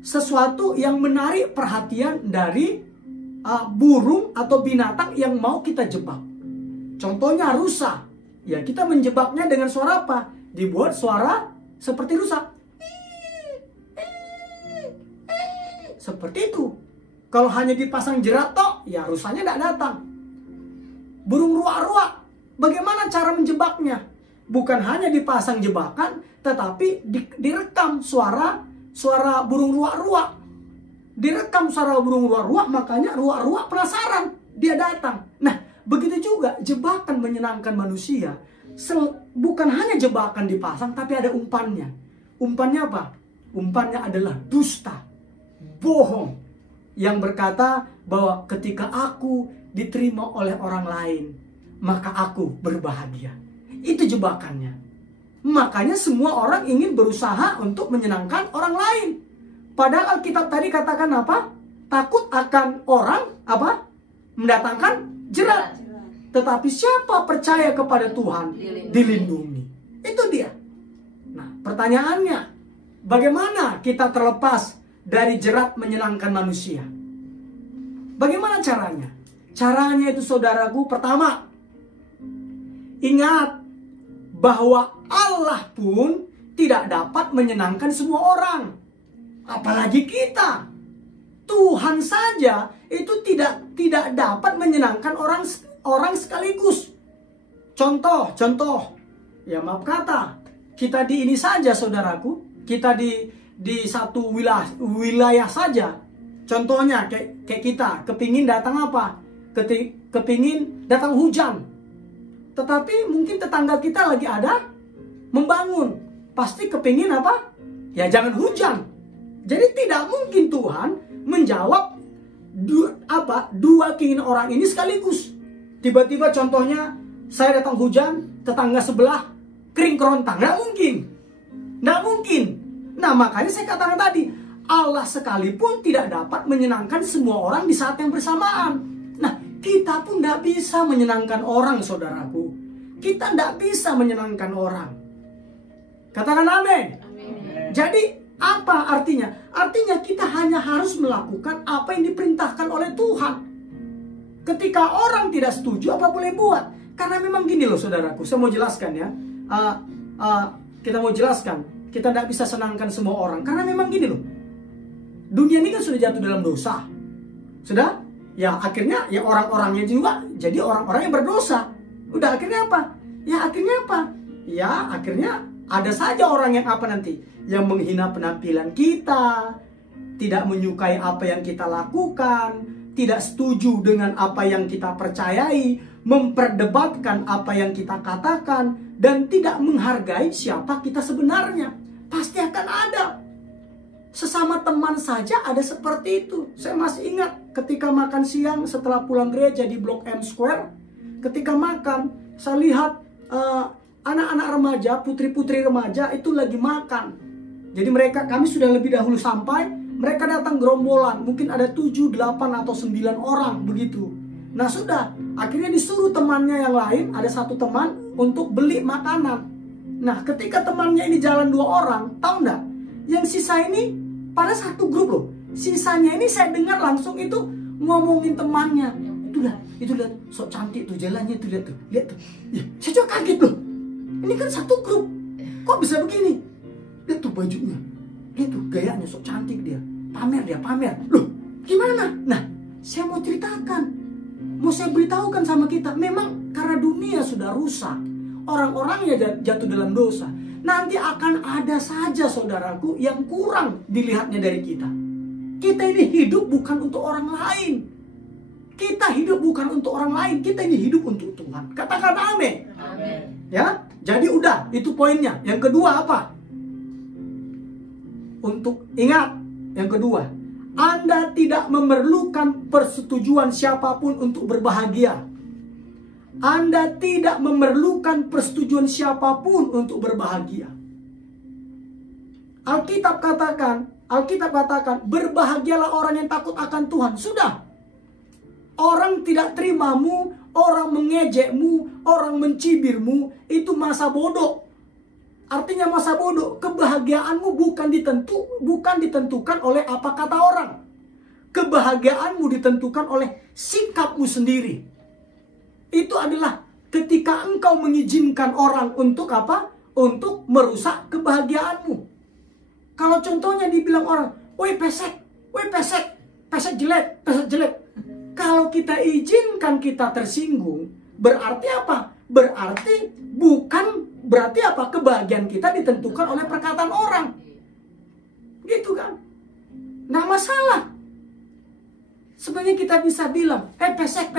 Sesuatu yang menarik perhatian dari burung atau binatang yang mau kita jebak. Contohnya rusa. Ya, kita menjebaknya dengan suara apa? Dibuat suara seperti rusa. Seperti itu. Kalau hanya dipasang jerat tok, ya rusanya tidak datang. Burung ruak-ruak, bagaimana cara menjebaknya? Bukan hanya dipasang jebakan, tetapi direkam suara burung ruak-ruak. Direkam suara burung ruak-ruak, makanya ruak-ruak penasaran, dia datang. Nah, begitu juga jebakan menyenangkan manusia. Bukan hanya jebakan dipasang, tapi ada umpannya. Umpannya apa? Umpannya adalah dusta, bohong, yang berkata bahwa ketika aku diterima oleh orang lain, maka aku berbahagia. Itu jebakannya. Makanya semua orang ingin berusaha untuk menyenangkan orang lain. Padahal Alkitab tadi katakan apa? Takut akan orang apa? Mendatangkan jerat. Tetapi siapa percaya kepada Tuhan dilindungi. Itu dia. Nah, pertanyaannya, bagaimana kita terlepas dari jerat menyenangkan manusia? Bagaimana caranya? Caranya itu, saudaraku, pertama, ingat bahwa Allah pun tidak dapat menyenangkan semua orang. Apalagi kita. Tuhan saja itu tidak dapat menyenangkan orang sekaligus. Contoh, ya maaf kata, kita di ini saja, saudaraku, kita di satu wilayah saja. Contohnya kayak kita kepingin datang apa? Kepingin datang hujan. Tetapi mungkin tetangga kita lagi ada membangun. Pasti kepingin apa? Ya jangan hujan. Jadi tidak mungkin Tuhan menjawab dua keinginan orang ini sekaligus. Tiba-tiba contohnya saya datang hujan, tetangga sebelah kering kerontang. Nggak mungkin. Nggak mungkin. Nah, makanya saya katakan tadi, Allah sekalipun tidak dapat menyenangkan semua orang di saat yang bersamaan. Nah, kita pun tidak bisa menyenangkan orang, saudaraku. Kita tidak bisa menyenangkan orang. Katakan amin. Jadi, apa artinya? Artinya kita hanya harus melakukan apa yang diperintahkan oleh Tuhan. Ketika orang tidak setuju, apa boleh buat? Karena memang gini loh, saudaraku. Saya mau jelaskan ya. Kita mau jelaskan. Kita tidak bisa senangkan semua orang. Karena memang gini loh. Dunia ini kan sudah jatuh dalam dosa. Sudah? Ya akhirnya ya orang-orangnya juga jadi orang-orang yang berdosa. Udah akhirnya apa? Ya akhirnya apa? Ya akhirnya ada saja orang yang apa nanti? Yang menghina penampilan kita, tidak menyukai apa yang kita lakukan, tidak setuju dengan apa yang kita percayai, memperdebatkan apa yang kita katakan, dan tidak menghargai siapa kita sebenarnya. Pasti akan ada. Sesama teman saja ada seperti itu. Saya masih ingat ketika makan siang setelah pulang gereja di Blok M Square. Ketika makan, saya lihat anak-anak remaja, putri-putri remaja itu lagi makan. Jadi kami sudah lebih dahulu sampai. Mereka datang gerombolan, mungkin ada 7, 8, atau 9 orang begitu. Nah sudah, akhirnya disuruh temannya yang lain, ada satu teman untuk beli makanan. Nah ketika temannya ini jalan 2 orang, tahu nggak? Yang sisa ini pada satu grup loh. Sisanya ini saya dengar langsung itu ngomongin temannya. Itu lihat, sok cantik tuh jalannya tuh, lihat tuh. Ya, saya juga kaget loh. Ini kan satu grup, kok bisa begini? Lihat tuh bajunya, lihat tuh gayanya, sok cantik dia. Pamer. Loh, gimana? Nah, saya mau ceritakan. Mau saya beritahukan sama kita, memang karena dunia sudah rusak. Orang-orangnya jatuh dalam dosa. Nanti akan ada saja, saudaraku, yang kurang dilihatnya dari kita. Kita ini hidup bukan untuk orang lain. Kita hidup bukan untuk orang lain. Kita ini hidup untuk Tuhan. Katakan amin. Amin. Ya, jadi udah, itu poinnya. Yang kedua apa? Untuk ingat, yang kedua, Anda tidak memerlukan persetujuan siapapun untuk berbahagia. Anda tidak memerlukan persetujuan siapapun untuk berbahagia. Alkitab katakan, berbahagialah orang yang takut akan Tuhan. Sudah. Orang tidak terimamu, orang mengejekmu, orang mencibirmu, itu masa bodoh. Artinya masa bodoh. Kebahagiaanmu bukan ditentukan oleh apa kata orang. Kebahagiaanmu ditentukan oleh sikapmu sendiri. Itu adalah ketika engkau mengizinkan orang untuk apa? Untuk merusak kebahagiaanmu. Kalau contohnya dibilang orang, woi pesek jelek. Kalau kita izinkan kita tersinggung, berarti apa? Berarti apa? Kebahagiaan kita ditentukan oleh perkataan orang. Gitu kan? Nah masalah. Sebenarnya kita bisa bilang, pesek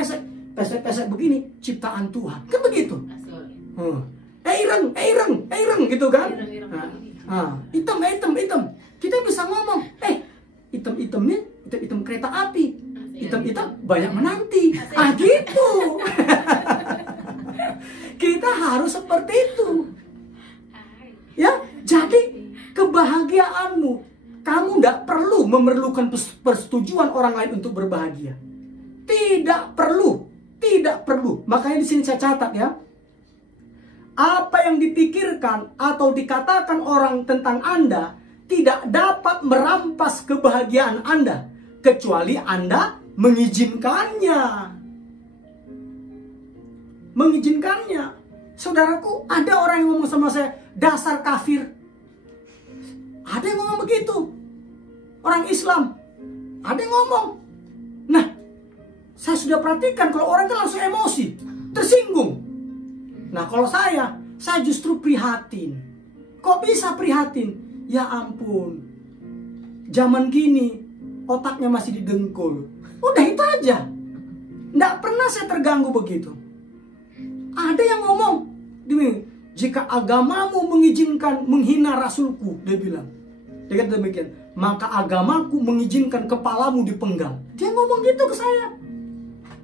begini, ciptaan Tuhan. Kan begitu. Ireng, gitu kan? Hitam. Kita bisa ngomong, hitam kereta api. Hitam banyak menanti. Gitu. Kita harus seperti itu. Ya, jadi kebahagiaanmu, kamu tidak perlu memerlukan persetujuan orang lain untuk berbahagia. Tidak perlu. Makanya di sini saya catat ya. Apa yang dipikirkan atau dikatakan orang tentang Anda tidak dapat merampas kebahagiaan Anda kecuali Anda mengizinkannya. Saudaraku, ada orang yang ngomong sama saya, dasar kafir. Ada yang ngomong begitu. Orang Islam. Ada yang ngomong. Nah, saya sudah perhatikan kalau orang kan langsung emosi, tersinggung. Nah, kalau saya justru prihatin. Kok bisa prihatin? Ya ampun. Zaman gini, otaknya masih didengkul. Udah itu aja. Nggak pernah saya terganggu begitu. Ada yang ngomong, jika agamamu mengizinkan menghina rasulku, dia bilang. Dia kata demikian, maka agamaku mengizinkan kepalamu dipenggal. Dia ngomong gitu ke saya.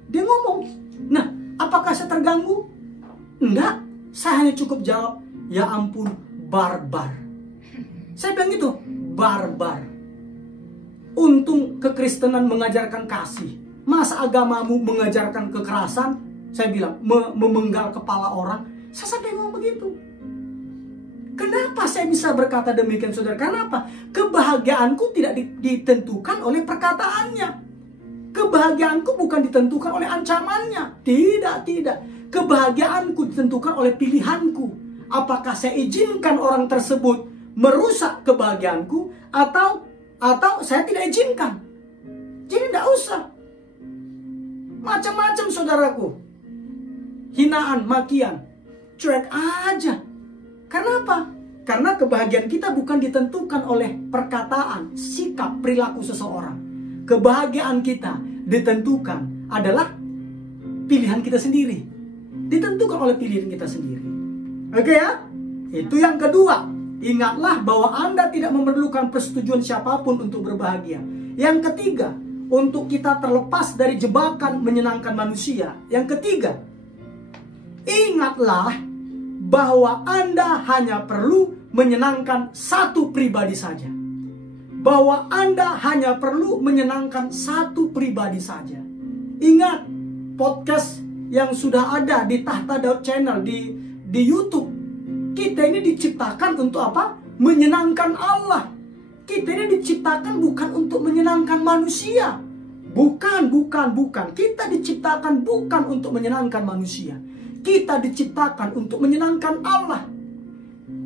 Dia ngomong. Nah, apakah saya terganggu? Enggak, saya hanya cukup jawab, ya ampun, barbar. Saya bilang gitu, barbar. Untung kekristenan mengajarkan kasih. Masa agamamu mengajarkan kekerasan? Saya bilang, memenggal kepala orang. Saya sampai ngomong begitu. Kenapa saya bisa berkata demikian, saudara? Kenapa? Kebahagiaanku tidak ditentukan oleh perkataannya. Kebahagiaanku bukan ditentukan oleh ancamannya. Tidak. Kebahagiaanku ditentukan oleh pilihanku. Apakah saya izinkan orang tersebut merusak kebahagiaanku atau saya tidak izinkan. Jadi tidak usah. Macam-macam saudaraku. Hinaan, makian, cuek aja. Kenapa? Karena kebahagiaan kita bukan ditentukan oleh perkataan, sikap, perilaku seseorang. Kebahagiaan kita ditentukan adalah pilihan kita sendiri. Ditentukan oleh pilihan kita sendiri. Oke ya? Itu yang kedua. Ingatlah bahwa Anda tidak memerlukan persetujuan siapapun untuk berbahagia. Yang ketiga, untuk kita terlepas dari jebakan menyenangkan manusia. Yang ketiga, ingatlah bahwa Anda hanya perlu menyenangkan satu pribadi saja. Bahwa Anda hanya perlu menyenangkan satu pribadi saja. Ingat, podcast yang sudah ada di Tahta Daud Channel di YouTube. Kita ini diciptakan untuk apa? Menyenangkan Allah. Kita ini diciptakan bukan untuk menyenangkan manusia. Bukan. Kita diciptakan bukan untuk menyenangkan manusia. Kita diciptakan untuk menyenangkan Allah.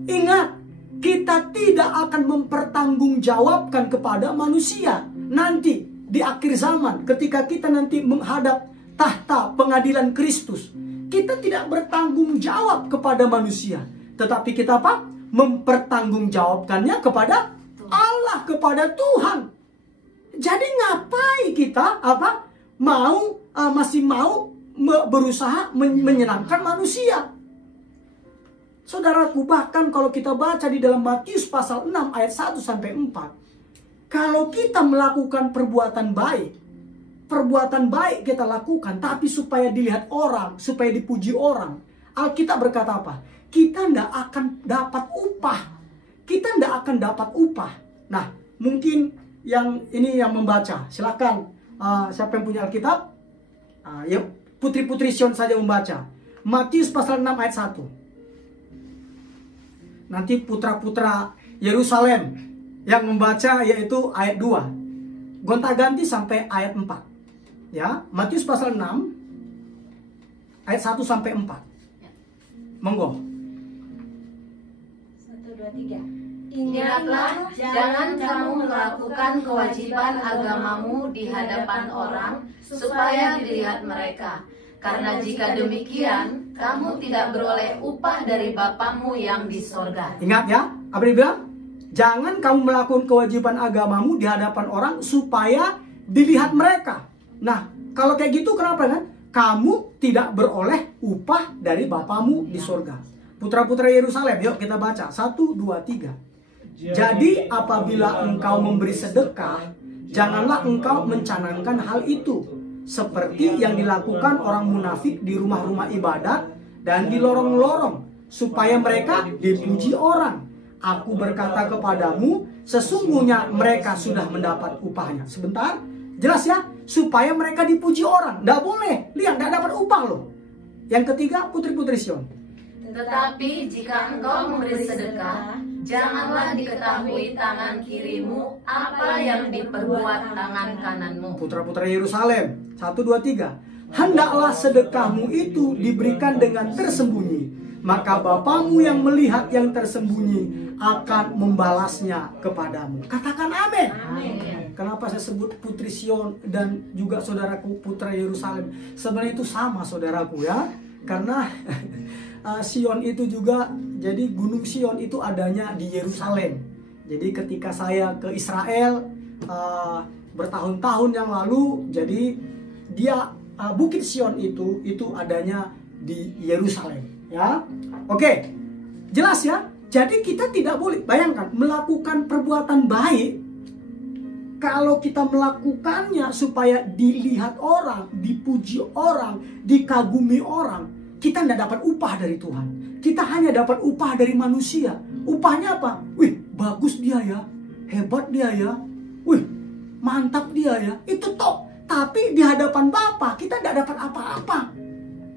Ingat, kita tidak akan mempertanggungjawabkan kepada manusia. Nanti di akhir zaman, ketika kita nanti menghadap tahta pengadilan Kristus, kita tidak bertanggung jawab kepada manusia, tetapi kita apa? Mempertanggungjawabkannya kepada Allah, kepada Tuhan. Jadi ngapain kita masih mau berusaha menyenangkan manusia? Saudaraku, bahkan kalau kita baca di dalam Matius pasal 6 ayat 1 sampai 4, kalau kita melakukan perbuatan baik kita lakukan, tapi supaya dilihat orang, supaya dipuji orang, Alkitab berkata apa? Kita tidak akan dapat upah. Kita tidak akan dapat upah. Nah, mungkin yang membaca, silakan. Siapa yang punya Alkitab? Ya, putri-putri Sion saja membaca. Matius pasal 6 ayat 1. Nanti putra-putra Yerusalem yang membaca yaitu ayat 2. Gonta-ganti sampai ayat 4. Ya, Matius pasal 6 ayat 1 sampai 4. Monggo. 1, 2, 3. Ingatlah, jangan kamu melakukan kewajiban agamamu di hadapan orang, supaya dilihat mereka. Karena jika demikian, kamu tidak beroleh upah dari Bapamu yang di sorga. Ingat ya, apa dia bilang? Jangan kamu melakukan kewajiban agamamu di hadapan orang, supaya dilihat mereka. Nah, kalau kayak gitu kenapa kan? Kamu tidak beroleh upah dari Bapamu di surga. Putra-putra Yerusalem, yuk kita baca. 1, 2, 3. Jadi apabila engkau memberi sedekah, janganlah engkau mencanangkan hal itu, seperti yang dilakukan orang munafik di rumah-rumah ibadat dan di lorong-lorong, supaya mereka dipuji orang. Aku berkata kepadamu, sesungguhnya mereka sudah mendapat upahnya. Sebentar, jelas ya? Supaya mereka dipuji orang. Tidak boleh, lihat, tidak dapat upah loh. Yang ketiga, putri-putri Sion. Tetapi jika engkau memberi sedekah, janganlah diketahui tangan kirimu apa yang diperbuat tangan kananmu. Putra-putra Yerusalem, 1, 2, 3. Hendaklah sedekahmu itu diberikan dengan tersembunyi, maka Bapamu yang melihat yang tersembunyi akan membalasnya kepadamu. Katakan amin. Kenapa saya sebut putri Sion dan juga saudaraku putra Yerusalem? Sebenarnya itu sama saudaraku ya. Karena Sion itu juga, jadi gunung Sion itu adanya di Yerusalem. Jadi ketika saya ke Israel bertahun-tahun yang lalu, jadi dia Bukit Sion itu adanya di Yerusalem ya. Oke, jelas ya. Jadi kita tidak boleh, bayangkan, melakukan perbuatan baik. Kalau kita melakukannya supaya dilihat orang, dipuji orang, dikagumi orang, kita tidak dapat upah dari Tuhan. Kita hanya dapat upah dari manusia. Upahnya apa? Wih, bagus dia ya, hebat dia ya, wih, mantap dia ya. Itu toh. Tapi di hadapan Bapa kita tidak dapat apa-apa.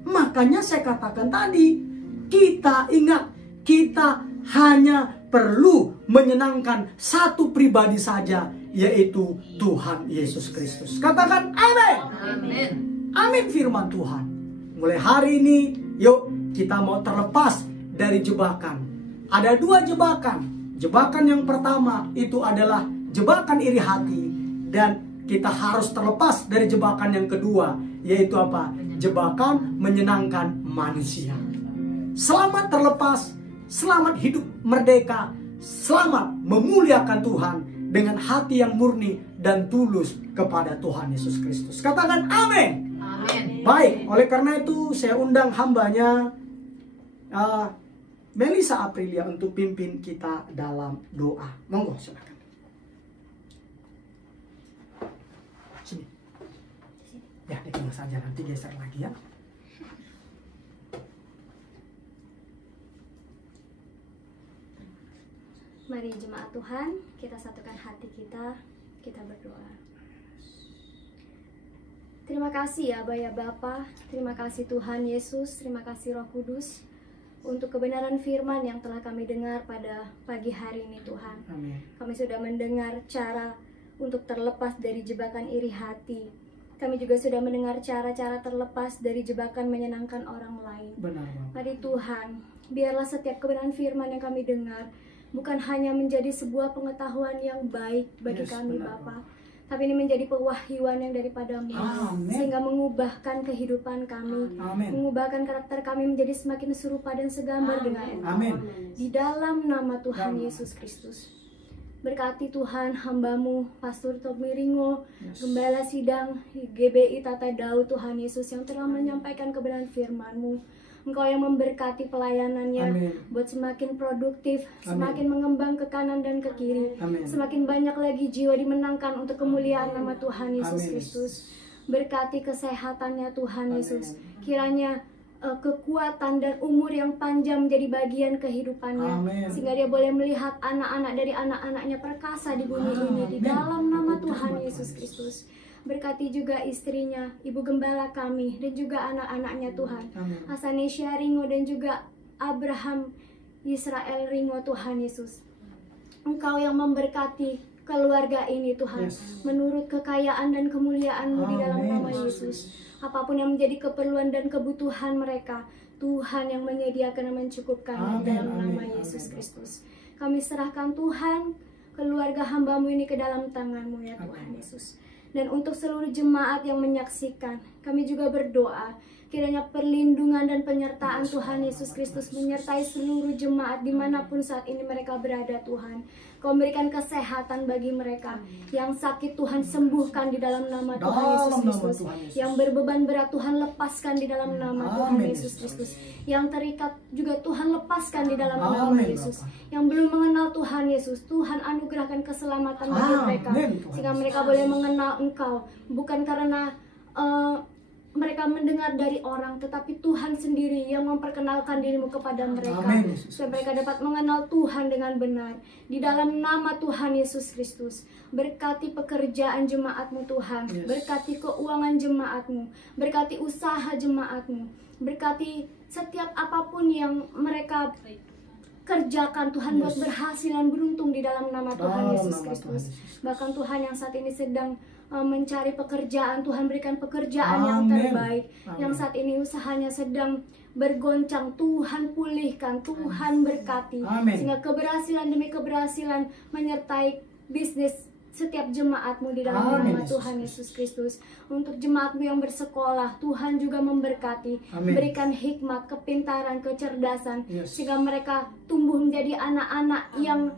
Makanya saya katakan tadi, kita ingat, kita hanya perlu menyenangkan satu pribadi saja, yaitu Tuhan Yesus Kristus. Katakan amin. Amin. Amin firman Tuhan. Mulai hari ini, yuk kita mau terlepas dari jebakan. Ada 2 jebakan. Jebakan yang pertama itu adalah jebakan iri hati. Dan kita harus terlepas dari jebakan yang kedua, yaitu apa? Jebakan menyenangkan manusia. Selamat terlepas, selamat hidup merdeka, selamat memuliakan Tuhan dengan hati yang murni dan tulus kepada Tuhan Yesus Kristus. Katakan amin. Amin. Baik, oleh karena itu saya undang hambanya Melisa Aprilia untuk pimpin kita dalam doa. Monggo, silakan. Sini. Ya, ditinggal saja, nanti geser lagi ya. Mari jemaat Tuhan, kita satukan hati kita berdoa. Terima kasih ya Aba ya Bapa, terima kasih Tuhan Yesus, terima kasih Roh Kudus untuk kebenaran firman yang telah kami dengar pada pagi hari ini Tuhan. Amin. Kami sudah mendengar cara untuk terlepas dari jebakan iri hati. Kami juga sudah mendengar cara-cara terlepas dari jebakan menyenangkan orang lain. Benar, Bang. Mari Tuhan, biarlah setiap kebenaran firman yang kami dengar bukan hanya menjadi sebuah pengetahuan yang baik bagi Yes, kami benar, Bapa, tapi ini menjadi pewahyuan yang daripadamu, Amin. sehingga mengubahkan kehidupan kami, Amin. mengubahkan karakter kami menjadi semakin serupa dan segambar dengan Engkau. Amin. Di dalam nama Tuhan Amin. Yesus Kristus. Berkati Tuhan hambamu, Pastor Tommy Ringo, Yes. Gembala Sidang GBI Tata Daud, Tuhan Yesus yang telah menyampaikan kebenaran firman-Mu. Engkau yang memberkati pelayanannya, Amin. buat semakin produktif, Amin. semakin mengembang ke kanan dan ke kiri. Amin. Semakin banyak lagi jiwa dimenangkan untuk kemuliaan nama Tuhan Yesus Amin. Kristus. Berkati kesehatannya Tuhan Amin. Yesus. Kiranya kekuatan dan umur yang panjang menjadi bagian kehidupannya, Amin. sehingga dia boleh melihat anak-anak dari anak-anaknya perkasa di bumi ini di Amin. dalam nama Aku Tuhan terima Yesus Tuhan Kristus. Berkati juga istrinya, ibu gembala kami, dan juga anak-anaknya Tuhan, Amin. Hasanesha Ringo dan juga Abraham Israel Ringo, Tuhan Yesus. Engkau yang memberkati keluarga ini Tuhan, Yes. menurut kekayaan dan kemuliaan-Mu di dalam Amin. nama Yesus. Apapun yang menjadi keperluan dan kebutuhan mereka, Tuhan yang menyediakan dan mencukupkan di Amin, dalam nama amin, Yesus amin. Kristus. Kami serahkan Tuhan keluarga hamba-Mu ini ke dalam tangan-Mu ya Tuhan Amin. Yesus. Dan untuk seluruh jemaat yang menyaksikan, kami juga berdoa kiranya perlindungan dan penyertaan Tuhan Yesus Kristus menyertai seluruh jemaat dimanapun saat ini mereka berada Tuhan. Kau berikan kesehatan bagi mereka. Yang sakit Tuhan sembuhkan di dalam nama Tuhan Dalam Yesus nama Kristus. Tuhan Yesus. Yang berbeban berat Tuhan lepaskan di dalam nama Tuhan Amin, Yesus Yesus. Kristus. Yang terikat juga Tuhan lepaskan di dalam nama Amin, Yesus. Bapa. Yang belum mengenal Tuhan Yesus, Tuhan anugerahkan keselamatan bagi Amin, mereka, Tuhan sehingga Yesus. mereka boleh mengenal Engkau, bukan karena mereka mendengar dari orang, tetapi Tuhan sendiri yang memperkenalkan dirimu kepada mereka. Amin, Yesus. Supaya mereka dapat mengenal Tuhan dengan benar. Di dalam nama Tuhan Yesus Kristus. Berkati pekerjaan jemaat-Mu Tuhan. Yes. Berkati keuangan jemaat-Mu. Berkati usaha jemaat-Mu. Berkati setiap apapun yang mereka kerjakan Tuhan, buat Yes. berhasil dan beruntung di dalam nama Tuhan Dalam Yesus nama Kristus. Tuhan Yesus. Bahkan Tuhan yang saat ini sedang mencari pekerjaan, Tuhan berikan pekerjaan yang Amin. terbaik. Amin. Yang saat ini usahanya sedang bergoncang, Tuhan pulihkan, Tuhan berkati, Amin. sehingga keberhasilan demi keberhasilan menyertai bisnis setiap jemaat-Mu di dalam Amin, nama Yesus Tuhan Yesus Kristus. Untuk jemaat-Mu yang bersekolah, Tuhan juga memberkati, Amin. berikan hikmat, kepintaran, kecerdasan, Yes. sehingga mereka tumbuh menjadi anak-anak yang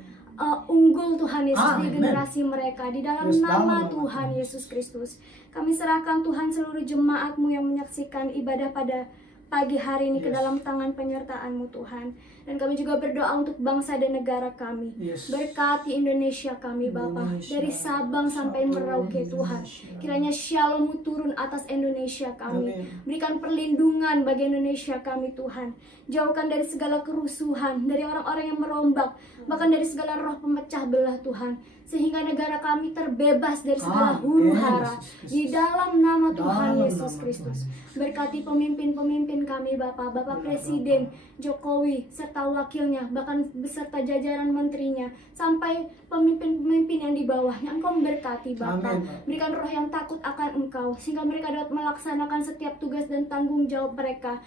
unggul Tuhan Yesus di Amin. generasi mereka di dalam Yes, nama dalam nama Tuhan Tuhan Yesus Kristus. Kami serahkan Tuhan seluruh jemaat-Mu yang menyaksikan ibadah pada pagi hari ini ke dalam tangan penyertaan-Mu Tuhan. Dan kami juga berdoa untuk bangsa dan negara kami. Berkati Indonesia kami Bapa, dari Sabang sampai Merauke Tuhan. Kiranya Shalom-Mu turun atas Indonesia kami. Berikan perlindungan bagi Indonesia kami Tuhan. Jauhkan dari segala kerusuhan, dari orang-orang yang merombak, bahkan dari segala roh pemecah belah Tuhan. Sehingga negara kami terbebas dari segala huru hara. Di dalam nama Tuhan Yesus Kristus. Berkati pemimpin-pemimpin kami Bapak, Bapak Presiden Jokowi serta wakilnya, bahkan beserta jajaran menterinya, sampai pemimpin-pemimpin yang di bawahnya. Engkau memberkati Bapak. Berikan roh yang takut akan Engkau, sehingga mereka dapat melaksanakan setiap tugas dan tanggung jawab mereka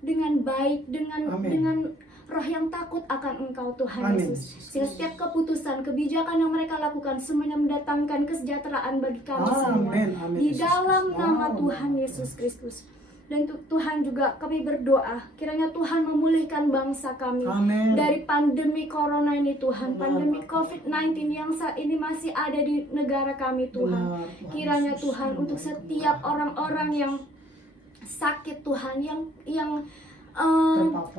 dengan baik, dengan roh yang takut akan Engkau Tuhan Yesus. Sehingga setiap keputusan, kebijakan yang mereka lakukan semuanya mendatangkan kesejahteraan bagi kami semua. Di dalam nama Tuhan Yesus Kristus. Dan Tuhan juga kami berdoa, kiranya Tuhan memulihkan bangsa kami dari pandemi corona ini Tuhan. Pandemi COVID-19 yang saat ini masih ada di negara kami Tuhan. Kiranya Tuhan untuk setiap orang-orang yang sakit Tuhan, yang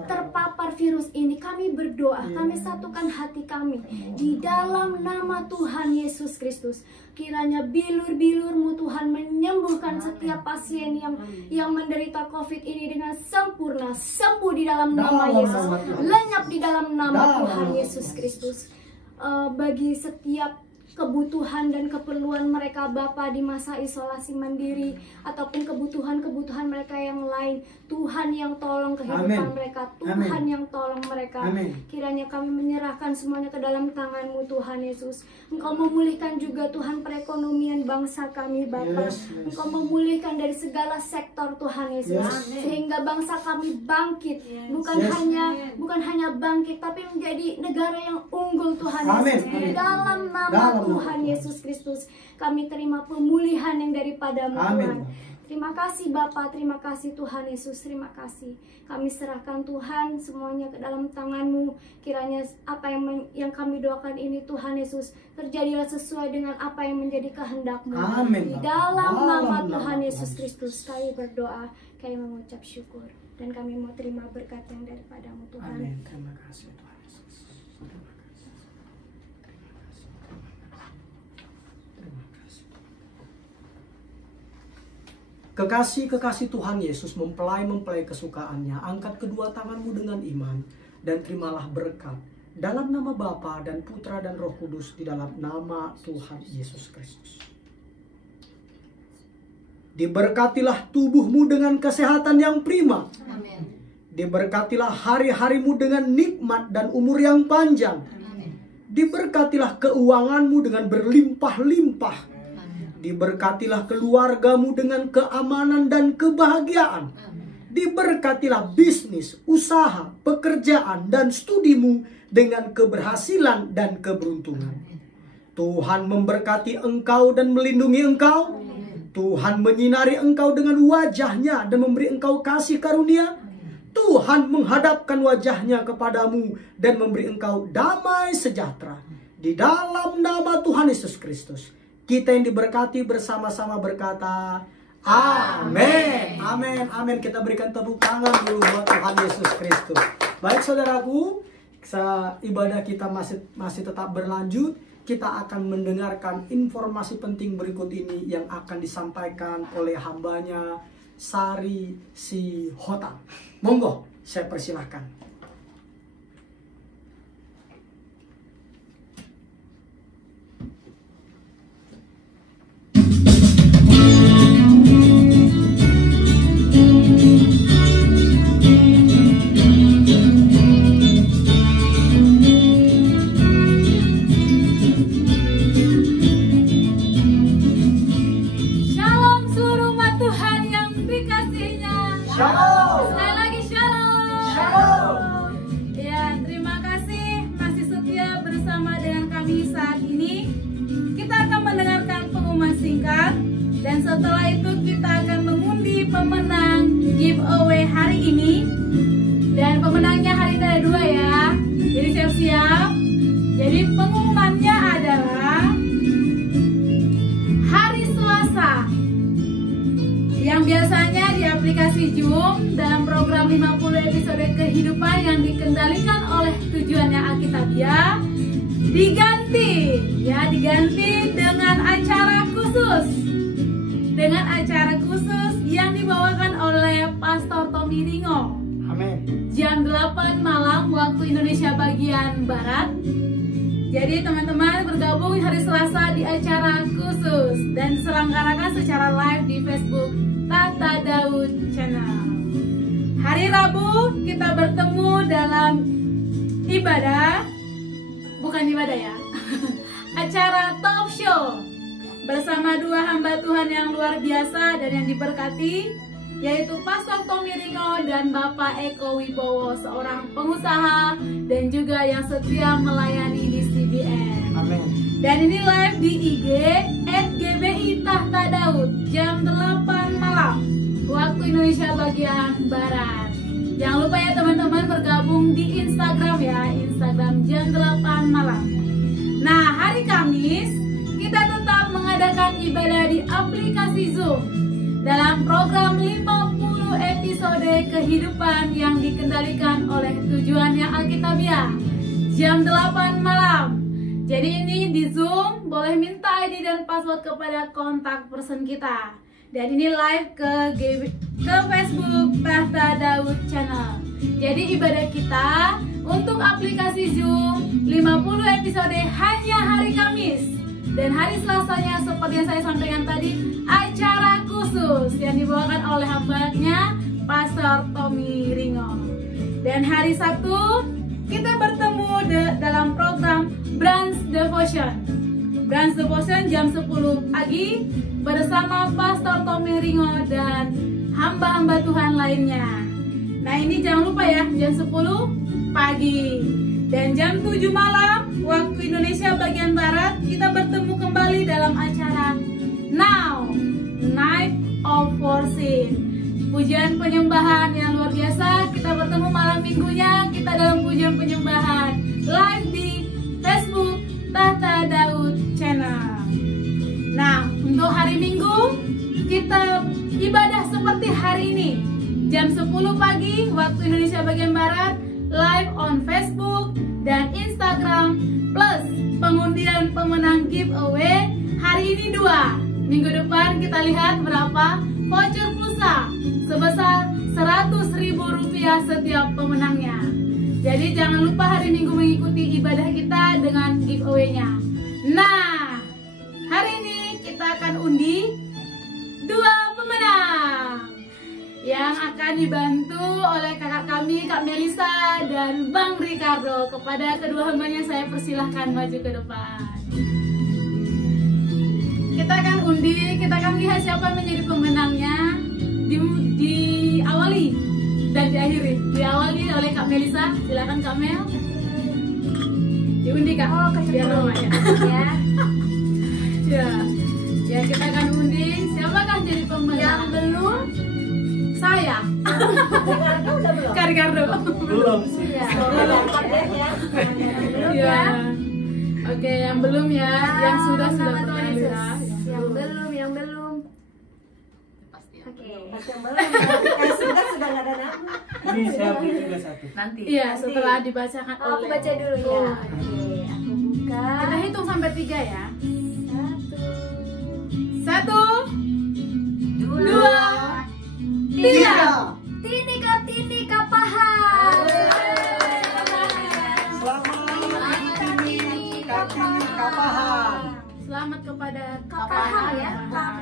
terpapar virus ini, kami berdoa, kami satukan hati kami di dalam nama Tuhan Yesus Kristus. Kiranya bilur-bilur-Mu Tuhan menyembuhkan setiap pasien yang menderita COVID ini dengan sempurna, sembuh di dalam nama Yesus, lenyap di dalam nama Tuhan Yesus Kristus. Bagi setiap kebutuhan dan keperluan mereka Bapa di masa isolasi mandiri ataupun kebutuhan-kebutuhan mereka yang lain, Tuhan yang tolong kehidupan mereka, Tuhan yang tolong mereka. Kiranya kami menyerahkan semuanya ke dalam tangan-Mu Tuhan Yesus. Engkau memulihkan juga Tuhan perekonomian bangsa kami Bapa. Engkau memulihkan dari segala sektor Tuhan Yesus, sehingga bangsa kami bangkit, bukan hanya bangkit tapi menjadi negara yang unggul Tuhan Yesus. Dalam nama Tuhan Yesus Kristus, kami terima pemulihan yang daripada-Mu Tuhan. Terima kasih Bapa, terima kasih Tuhan Yesus, terima kasih. Kami serahkan Tuhan semuanya ke dalam tangan-Mu. Kiranya apa yang kami doakan ini Tuhan Yesus, terjadilah sesuai dengan apa yang menjadi kehendak-Mu. Di dalam nama Tuhan Yesus Kristus kami berdoa, kami mengucap syukur, dan kami mau terima berkat yang daripada-Mu Tuhan. Amin. Terima kasih Tuhan Yesus. Kekasih-kekasih Tuhan Yesus, mempelai kesukaannya, angkat kedua tanganmu dengan iman dan terimalah berkat dalam nama Bapa dan Putra dan Roh Kudus, di dalam nama Tuhan Yesus Kristus. Diberkatilah tubuhmu dengan kesehatan yang prima. Amin. Diberkatilah hari-harimu dengan nikmat dan umur yang panjang. Amin. Diberkatilah keuanganmu dengan berlimpah-limpah. Diberkatilah keluargamu dengan keamanan dan kebahagiaan. Diberkatilah bisnis, usaha, pekerjaan, dan studimu dengan keberhasilan dan keberuntungan. Tuhan memberkati engkau dan melindungi engkau. Tuhan menyinari engkau dengan wajahnya dan memberi engkau kasih karunia. Tuhan menghadapkan wajahnya kepadamu dan memberi engkau damai sejahtera. Di dalam nama Tuhan Yesus Kristus, kita yang diberkati bersama-sama berkata, amin, amin, amin. Kita berikan tepuk tangan dulu buat Tuhan Yesus Kristus. Baik saudaraku, ibadah kita masih tetap berlanjut. Kita akan mendengarkan informasi penting berikut ini yang akan disampaikan oleh hambanya Sari Sihotan. Monggo, saya persilahkan. Dan setelah itu kita akan mengundi pemenang giveaway hari ini. Dan pemenangnya hari ini ada 2 ya. Jadi siap-siap. Jadi pengumumannya adalah hari Selasa, yang biasanya di aplikasi aplikasi Zoom dalam program 50 episode kehidupan yang dikendalikan oleh tujuannya Alkitabiah diganti dengan acara khusus yang dibawakan oleh Pastor Tommy Ringo. Amin. Jam 8 malam waktu Indonesia bagian Barat. Jadi teman-teman bergabung hari Selasa di acara khusus dan diselenggarakan secara live di Facebook Tahta Daud Channel. Hari Rabu kita bertemu dalam acara talk show bersama dua hamba Tuhan yang luar biasa dan yang diberkati, yaitu Pastor Tommy Ringo dan Bapak Eko Wibowo, seorang pengusaha dan juga yang setia melayani di CBN. Amin. Dan ini live di IG @GBI Tahta Daud jam 8 malam waktu Indonesia bagian Barat. Jangan lupa ya teman-teman bergabung di Instagram Instagram jam 8 malam. Nah, hari Kamis kita tetap mengadakan ibadah di aplikasi Zoom dalam program 50 episode kehidupan yang dikendalikan oleh tujuannya Alkitabiah jam 8 malam. Jadi ini di Zoom boleh minta ID dan password kepada kontak person kita. Dan ini live ke Facebook Tahta Daud Channel. Jadi ibadah kita untuk aplikasi Zoom 50 episode hanya hari Kamis. Dan hari Selasanya seperti yang saya sampaikan tadi, acara khusus yang dibawakan oleh hambanya Pastor Tommy Ringo. Dan hari Sabtu kita bertemu dalam program Branch Devotion jam 10 pagi bersama Pastor Tommy Ringo dan hamba-hamba Tuhan lainnya. Nah ini jangan lupa ya, jam 10 pagi dan jam 7 malam waktu Indonesia bagian Barat kita bertemu kembali dalam acara Now Night of Worship, pujian penyembahan yang luar biasa. Kita bertemu malam minggunya, kita dalam pujian penyembahan live di Facebook Tahta Daud Channel. Nah, untuk hari Minggu kita ibadah seperti hari ini jam 10 pagi waktu Indonesia bagian Barat, live on Facebook dan Instagram, plus pengundian pemenang giveaway hari ini 2. Minggu depan kita lihat berapa voucher pulsa sebesar Rp100.000 setiap pemenangnya. Jadi jangan lupa hari Minggu mengikuti ibadah kita dengan giveaway-nya. Nah, hari ini kita akan undi 2 pemenang yang akan dibantu oleh kakak kami, Kak Melisa dan Bang Ricardo. Kepada kedua hambanya saya persilahkan maju ke depan. Kita akan undi, kita akan lihat siapa menjadi pemenangnya. Diawali dan diakhiri. Diawali oleh Kak Melisa. Silakan Kak Mel. Diundi Kak. Oh, biar lama ya. Ya, kita akan undi. Siapakah jadi pemenang? Yang belum saya. Kak Ricardo. Belum sih. Ya. Oke, yang belum ya. Yang sudah berkali ya. Yang belum. Oke. Sudah nggak ada nama. Ini siapa juga satu. Nanti. Iya, setelah dibacakan Aku oleh. baca dulu ya. Oke, aku buka. Kita hitung sampai 3 ya. 1, 2, 3. Tini Kapahan. Selamat kepada Kapahan ya.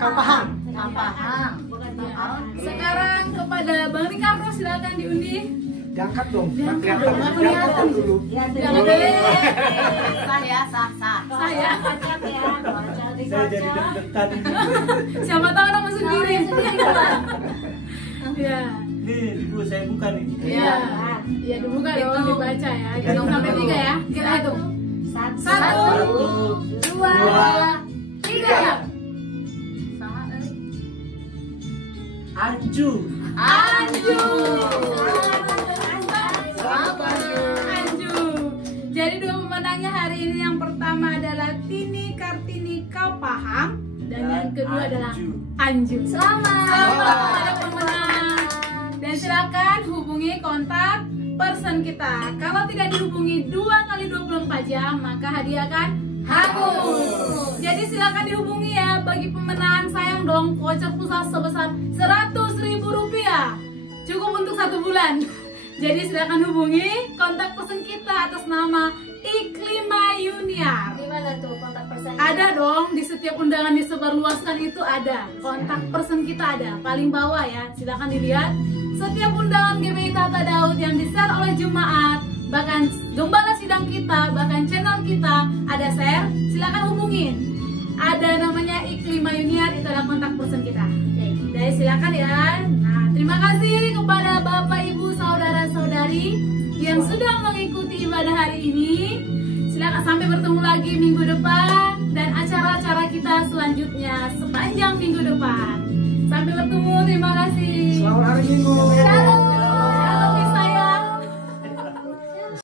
Kapahan. Kampahang. Sekarang kepada Bang Ricardo, silakan diundi. Diangkat dong. Diangkat Kelihatan. dong, nggak Diangkat kelihatan. dulu. Jangan boleh. Sah ya, sah. Saya. Saya jadi deg-degan. Siapa tahu nama sendiri. Ya. Nih, ibu saya buka nih. Iya. Iya dibuka dong, dibaca ya. Hitung sampai 3 ya. Kita hitung. 1, 2, 3. Anju. Jadi 2 pemenangnya hari ini, yang pertama adalah Tini Kartini Kaupahang dan yang kedua adalah Anju. Selamat. Selamat kepada pemenang. Dan silakan hubungi kontak person kita. Kalau tidak dihubungi 2 kali 24 jam, maka hadiah akan hangus. Jadi silakan dihubungi ya. Bagi pemenang, sayang dong, voucher pulsa sebesar Rp100.000. Cukup untuk 1 bulan. Jadi silakan hubungi kontak person kita atas nama Iklima Yuniar. Di mana tuh kontak person? Ada dong, di setiap undangan disebarluaskan itu ada. Kontak person kita ada, paling bawah ya. Silakan dilihat. Setiap undangan GBI Tata Daud yang di-share oleh jemaat, bahkan gembala sidang kita, bahkan channel kita ada share, silakan hubungin. Ada namanya Iklima Yuniar, itu adalah kontak person kita. Jadi silakan ya. Nah, terima kasih kepada Bapak Ibu saudara-saudari yang sudah mengikuti ibadah hari ini. Silakan sampai bertemu lagi minggu depan dan acara-acara kita selanjutnya sepanjang minggu depan. Sampai bertemu, terima kasih. Selamat hari Minggu.